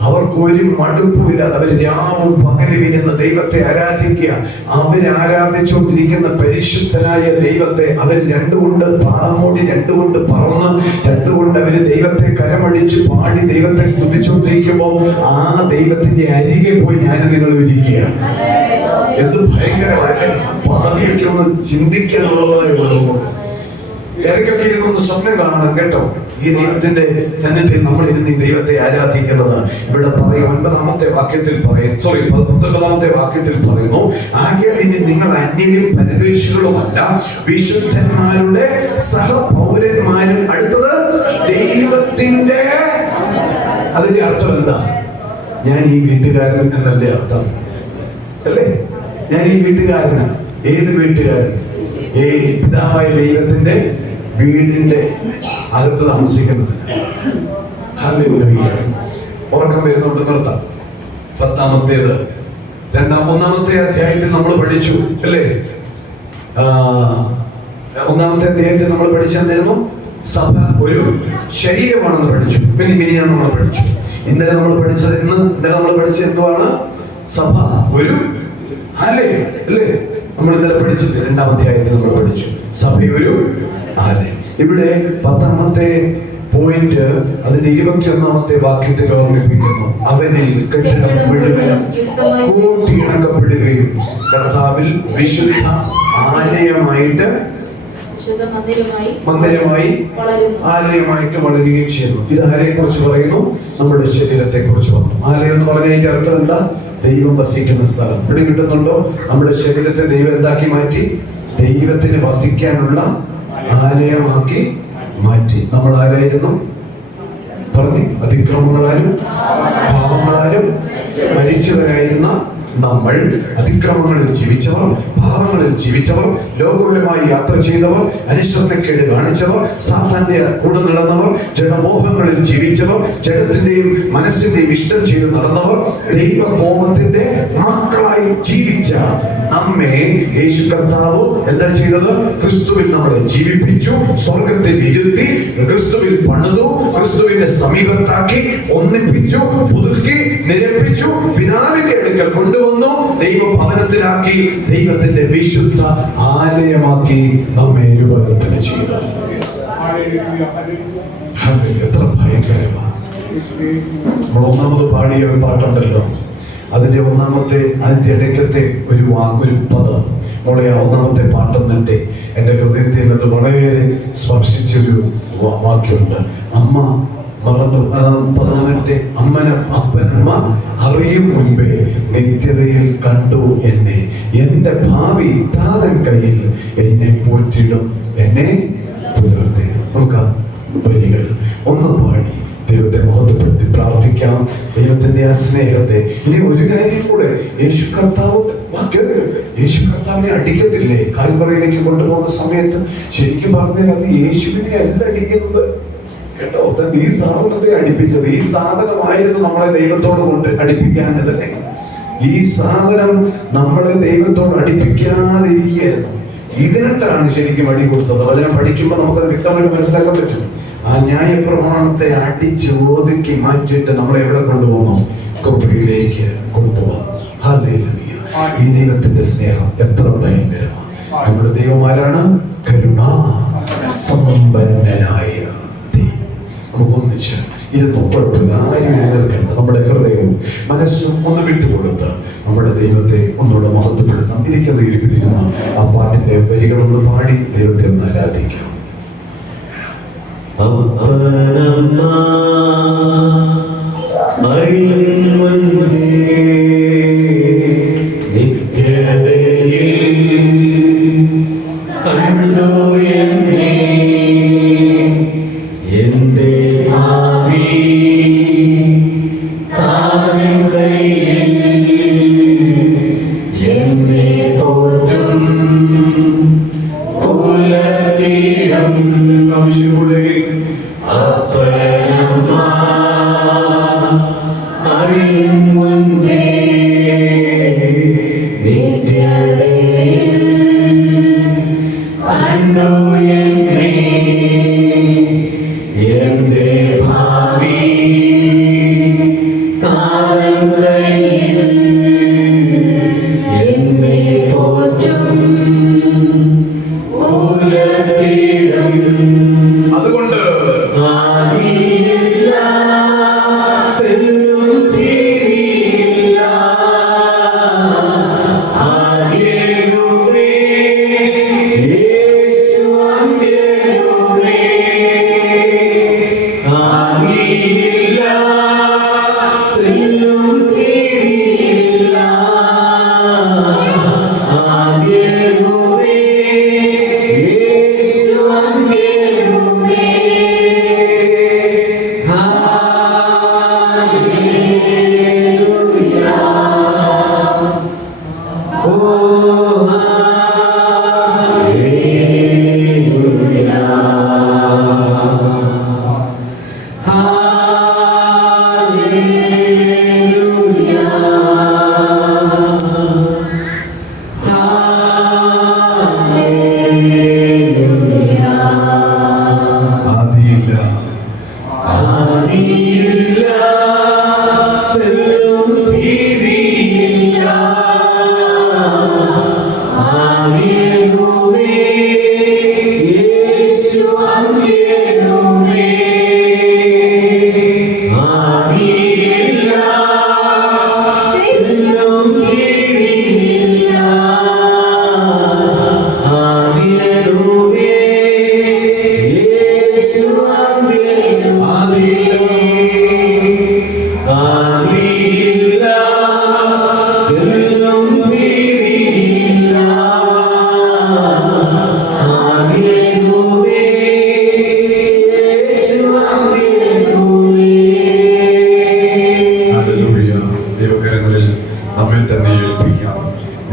അവർക്കൊരു മടുപ്പുമില്ലാതെ അവർ രാവും പകലും ഇരുന്ന് ദൈവത്തെ ആരാധിക്കുക. അവർ ആരാധിച്ചുകൊണ്ടിരിക്കുന്ന പരിശുദ്ധനായ ദൈവത്തെ അവർ 2 കൊണ്ട് പാദം മൂടി, 2 കൊണ്ട് പറന്ന്, 2 കൊണ്ട് അവര് ദൈവത്തെ കരമടിച്ച് പാടി ദൈവത്തെ സ്തുതിച്ചുകൊണ്ടിരിക്കുമ്പോൾ ആ ദൈവത്തിന്റെ അരികെ പോയി ഞാനും നിങ്ങൾ ഇരിക്കുക. എന്ത് ഭയങ്കരമല്ലേ! ഭാവിയൊക്കെ ഒന്ന് ചിന്തിക്കാനുള്ളതായി ഉള്ളൂ. ഇടയ്ക്കൊക്കെ ഇരുന്നൊന്ന് സ്വപ്നം കാണണം കേട്ടോ. ഈ ദൈവത്തിന്റെ സന്നിധിയിൽ നമ്മൾ ഇരുന്ന് ഈ ദൈവത്തെ ആരാധിക്കുന്നത്. ഇവിടെ പറയും 9-ാമത്തെ വാക്യത്തിൽ പറയും, 19-ാമത്തെ വാക്യത്തിൽ പറയുന്നു, ആകയാൽ ഇനി നിങ്ങൾ അന്യരും പരദേശികളുമല്ല, വിശുദ്ധന്മാരുടെ സഹപൗരന്മാരും. അടുത്തത് ദൈവത്തിന്റെ. അതിന്റെ അർത്ഥം എന്താ? ഞാൻ ഈ വീട്ടുകാരൻ എന്നല്ലേ അർത്ഥം, അല്ലേ? ഞാൻ ഈ വീട്ടുകാരനാണ്. ഏത് വീട്ടുകാരൻ? പിതാവായ ദൈവത്തിന്റെ വീടിന്റെ അകത്ത് താമസിക്കുന്നത്. ഉറക്കം വരുന്നുണ്ട്, നിർത്താം. 10-ാമത്തേത് 1-ാമത്തെ അധ്യായത്തിൽ നമ്മൾ പഠിച്ചു, അല്ലേ? 1-ാമത്തെ അധ്യായത്തിൽ നമ്മൾ പഠിച്ചായിരുന്നു സഭ ഒരു ശരീരമാണെന്ന് പഠിച്ചു. പിന്നെ നമ്മൾ പഠിച്ചു. ഇന്നലെ നമ്മൾ പഠിച്ചത് എന്തുവാണ്? സഭ ഒരു ആലയം, അല്ലേ? നമ്മൾ ഇന്നലെ പഠിച്ചത് 2-ാം അധ്യായത്തിൽ നമ്മൾ പഠിച്ചു സഭയൊരു ആലയം. ഇവിടെ 10-ാമത്തെ പോയിന്റ് അതിന്റെ 21-ാമത്തെ വാക്യത്തിൽ ഓർമ്മിപ്പിക്കുന്നു. അവനിൽ കെട്ടിടം മുഴുവനും കൂട്ടിയിണക്കപ്പെടുകയും കർത്താവിൽ വിശുദ്ധ ആലയമായിട്ട് ആലയമായിട്ട് വളരുകയും ചെയ്യുന്നു. ഇത് ആരെ കുറിച്ച് പറയുന്നു? നമ്മുടെ ശരീരത്തെ കുറിച്ച് പറഞ്ഞു. ആലയം എന്ന് പറഞ്ഞതിന്റെ അർത്ഥം എന്താ? ദൈവം വസിക്കുന്ന സ്ഥലം. ഇവിടെ കിട്ടുന്നുണ്ടോ? നമ്മുടെ ശരീരത്തെ ദൈവം എന്താക്കി മാറ്റി? ദൈവത്തിന് വസിക്കാനുള്ള ആലയമാക്കി മാറ്റി. നമ്മൾ ആരായിരുന്നു? പറഞ്ഞു, അതിക്രമങ്ങളാലും പാപങ്ങളാലും മരിച്ചവരായിരുന്ന നമ്മൾ, അതിക്രമങ്ങളിൽ ജീവിച്ചവർ, പാപങ്ങളിൽ ജീവിച്ചവർ, ലോകപരമായി യാത്ര ചെയ്തവർ, അനുസരണക്കേട് കാണിച്ചവർ, സാത്താന്റെ കൂടെ നടന്നവർ, ജഡമോഹങ്ങളിൽ ജീവിച്ചവർ, ജഡത്തിന്റെയും മനസ്സിന്റെയും ഇഷ്ടം ചെയ്ത് നടന്നവർ, ദൈവകോപത്തിന്റെ മക്കളായി ജീവിച്ച നമ്മെ യേശു കർത്താവ് എന്താ ചെയ്തത്? ക്രിസ്തുവിൽ നമ്മളെ ജീവിപ്പിച്ചു, സ്വർഗത്തിൽ ഇരുത്തി, ക്രിസ്തുവിൽ പണിതു, ക്രിസ്തുവിന്റെ സമീപത്താക്കി, ഒന്നിപ്പിച്ചു, പുതുക്കി, നിരപ്പിച്ചു, പിതാവിന്റെ അടുക്കൽ കൊണ്ടുവന്നു, ദൈവഭവനത്തിലാക്കി, ദൈവത്തിന്റെ വിശുദ്ധ ആലയമാക്കി നമ്മെ രൂപകൽപ്പന ചെയ്തു. എത്ര ഭയങ്കരമാണ്! 1-ാമത് പാടിയ ഒരു പാട്ടുണ്ടല്ലോ, അതിന്റെ ഇടയ്ക്കത്തെ ഒരു പദം മോളെ, 1-ാമത്തെ പാട്ടെന്നിട്ട് എന്റെ ഹൃദയത്തിൽ അത് വളരെ സ്പർശിച്ചൊരു വാക്യമുണ്ട്. അമ്മ മറന്നു 18 അപ്പനമ്മ അറിയും മുൻപേ നിത്യതയിൽ കണ്ടു എന്നെ, എന്റെ ഭാവി താതൻ കയ്യിൽ എന്നെ പോറ്റിടും, എന്നെ പുലർത്തി. നോക്കാം വരികൾ. ഒന്ന് പാടി ദൈവത്തെ മഹത്വപ്പെടുത്തി പ്രാർത്ഥിക്കാം, ദൈവത്തിന്റെ ആ സ്നേഹത്തെ. ഇനി ഒരു കാര്യം കൂടെ, യേശു കർത്താവ് യേശു കർത്താവിനെ അടിക്കത്തില്ലേ കാൽവറിയിലേക്ക് കൊണ്ടുപോകുന്ന സമയത്ത്? ശരിക്കും പറഞ്ഞാൽ അത് യേശുവിനെ അല്ല അടിക്കുന്നത് കേട്ടോ. ഈ സാധനത്തെ അടിപ്പിച്ചത്, ഈ സാധനമായിരുന്നു നമ്മളെ ദൈവത്തോട് കൊണ്ട് അടിപ്പിക്കാനതല്ലേ. ഈ സാധനം നമ്മളെ ദൈവത്തോട് അടുപ്പിക്കാതിരിക്കുകയായിരുന്നു. ഇതിനാണ് ശരിക്കും അടി കൊടുത്തത്. വചനം പഠിക്കുമ്പോൾ നമുക്കത് വ്യക്തമായിട്ട് മനസ്സിലാക്കാൻ പറ്റും. ആ ന്യായപ്രമാണത്തെ അടിച്ച് ഒതുക്കി മാറ്റിയിട്ട് നമ്മളെ എവിടെ കൊണ്ടുപോകണം? കൃപയിലേക്ക് കൊണ്ടുപോകണം. ഹല്ലേലൂയ. ഈ ദൈവത്തിന്റെ സ്നേഹം എത്ര ഭയങ്കരമാണ്. നമ്മുടെ ദൈവമാരാണ് കരുണാ സമ്പന്നനായ ദൈവം. നമുക്ക് ഒന്നിച്ച് ഇരുന്നൊപ്പഴപ്പോഴും ആരും എഴുന്നേൽക്കേണ്ട. നമ്മുടെ ഹൃദയവും മനസ്സും ഒന്ന് വിട്ടുകൊടുത്ത് നമ്മുടെ ദൈവത്തെ ഒന്നുകൂടെ മഹത്വപ്പെടുത്താം. എനിക്കത് ഇരിപ്പിലിരുന്ന ആ പാട്ടിന്റെ വരികളൊന്ന് പാടി ദൈവത്തെ ഒന്ന് ആരാധിക്കാം.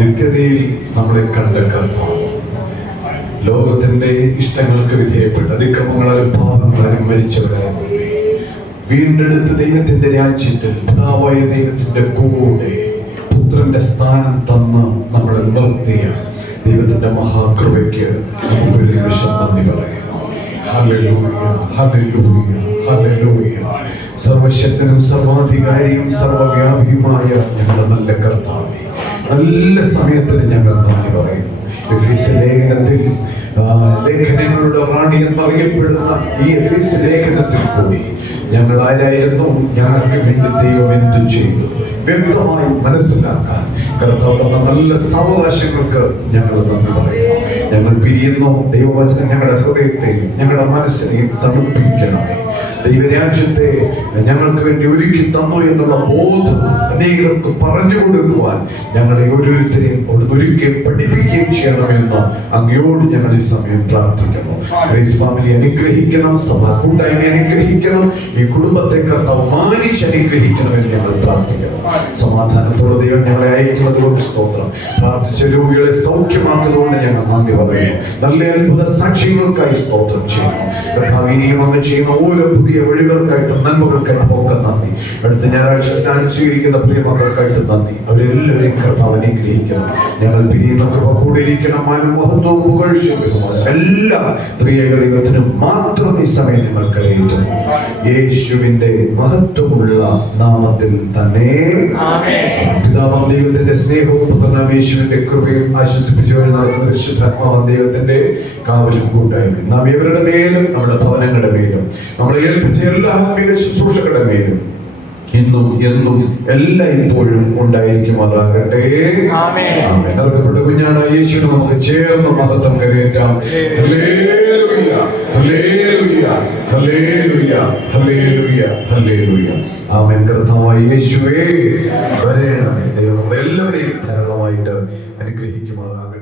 നിത്യതയിൽ നമ്മളെ കണ്ട കർത്താവ്, ലോകത്തിന്റെ ഇഷ്ടങ്ങൾക്ക് വിധേയപ്പെട്ട് അതിക്രമങ്ങളാലും പാപങ്ങളാലും മരിച്ചവരായിരുന്നു വീണ്ടെടുത്ത് ദൈവത്തിന്റെ രാജ്യത്തിൽ പിതാവായ ദൈവത്തിന്റെ കൂടെ പുത്രന്റെ സ്ഥാനം തന്ന് നമ്മളെ നിർത്തിയ ദൈവത്തിന്റെ മഹാകൃപയ്ക്ക് നമുക്കൊരു നിമിഷം നന്ദി പറയാം. ഹല്ലേലൂയ, ഹല്ലേലൂയ, ഹല്ലേലൂയ. സർവശക്തനും സർവാധികാരിയും സർവവ്യാപിയുമായ ഞങ്ങളുടെ നല്ല കർത്താവേ, നല്ല സമയത്തിന് ഞങ്ങൾ നന്ദി പറയുന്നു. എഫേസ്യ ലേഖനത്തിൽ ലേഖനങ്ങളുടെ റാണി എന്നറിയപ്പെടുന്ന ഈ എഫേസ്യ ലേഖനത്തിൽ കൂടി ഞങ്ങൾ ആരായിരുന്നു, ഞങ്ങൾക്ക് വേണ്ടി ദൈവം എന്തു ചെയ്തു വ്യക്തമായി മനസ്സിലാക്കാൻ കർത്താവ് തന്ന നല്ല സാവകാശങ്ങൾക്ക് ഞങ്ങൾ നന്ദി പറയുന്നു. ഞങ്ങൾ പിരിയുന്നു. ദൈവവചനം ഞങ്ങളുടെ ഹൃദയത്തെയും ഞങ്ങളുടെ മനസ്സിനെയും തണുപ്പിക്കണമേ. ദൈവരാജ്യത്തെ ഞങ്ങൾക്ക് വേണ്ടി ഒരുക്കി തന്നു എന്നുള്ള ബോധം അനേകർക്ക് പറഞ്ഞു കൊടുക്കുവാൻ ഞങ്ങളെ ഓരോരുത്തരെയും ഒരുക്കി പഠിപ്പിക്കുകയും ചെയ്യണമെന്ന് അങ്ങയോട് ഞങ്ങൾ ഈ സമയം പ്രാർത്ഥിക്കുന്നു. ഗ്രേസ് ഫാമിലി അനുഗ്രഹിക്കണം, സഭാ കൂട്ടായ്മ അനുഗ്രഹിക്കണം, ഈ കുടുംബത്തെ കർത്താവ് മാനിച്ച് അനുഗ്രഹിക്കണമെന്ന് ഞങ്ങൾ പ്രാർത്ഥിക്കണം. സമാധാനത്തോടെ ദൈവം ഞങ്ങളെ അയക്കുന്നത് കൊണ്ട് സ്തോത്രം. പ്രാർത്ഥിച്ച രോഗികളെ സൗഖ്യമാക്കുന്നതുകൊണ്ട് ഞങ്ങൾ നന്ദി പറയുന്നു. നല്ല അത്ഭുത സാക്ഷ്യങ്ങൾക്കായി സ്തോത്രം ചെയ്യുന്നു. കർത്താവിനെയും അങ്ങ് ചെയ്യുന്ന ഓരോ പുതിയ വഴികൾക്കായിട്ട് നന്മകൾക്കായിട്ട് ഒക്കെ നന്ദി. അടുത്ത ഞായറാഴ്ച സ്നാനം സ്വീകരിക്കുന്ന പ്രിയ മക്കൾക്കായിട്ട് നന്ദി. അവരെല്ലാവരെയും കർത്താവ് അനുഗ്രഹിക്കണം. ഞങ്ങൾ പിരിയുന്ന കൃപ കൂടിയിരിക്കണം. മഹത്വവും പുകഴ്ചയും എല്ലാ ത്രിയേക ദൈവത്തിനും മാത്രം ഈ സമയം ഞങ്ങൾ കരയിട്ടുന്നു. യേശുവിന്റെ മഹത്വമുള്ള നാമത്തിൽ തന്നെ പിതാവാം ദൈവത്തിന്റെ സ്നേഹവും പുത്രനാം യേശുവിന്റെ കൃപയും ആശ്വസിപ്പിച്ചു നടത്തുന്ന പരിശുദ്ധാത്മാവാം ദൈവത്തിന്റെ കാവലും കൂട്ടായ്മയും നാം ഇവരുടെ മേലും നമ്മുടെ ഭവനങ്ങളുടെ മേലും നമ്മളെ ഏൽപ്പിച്ച എല്ലാ ആത്മീക ശുശ്രൂഷകളുടെ മേലും ഇന്നും എന്നും എല്ലായ്പ്പോഴും ഉണ്ടായിരിക്കുമാറാകട്ടെ. നൽകപ്പെട്ട കുഞ്ഞാണ് യേശുവിനെ നമുക്ക് ചേർന്ന് മഹത്വം കരയേറ്റാം. ഹല്ലേലൂയ, ഹല്ലേലൂയ, ഹല്ലേലൂയ, ഹല്ലേലൂയ, ഹല്ലേലൂയ. ആമേൻ. കർത്താവായ യേശുവേ വരേണമേ. ദൈവം എല്ലാവരെയും ധാരാളമായിട്ട് അനുഗ്രഹിക്കുമാറാകട്ടെ.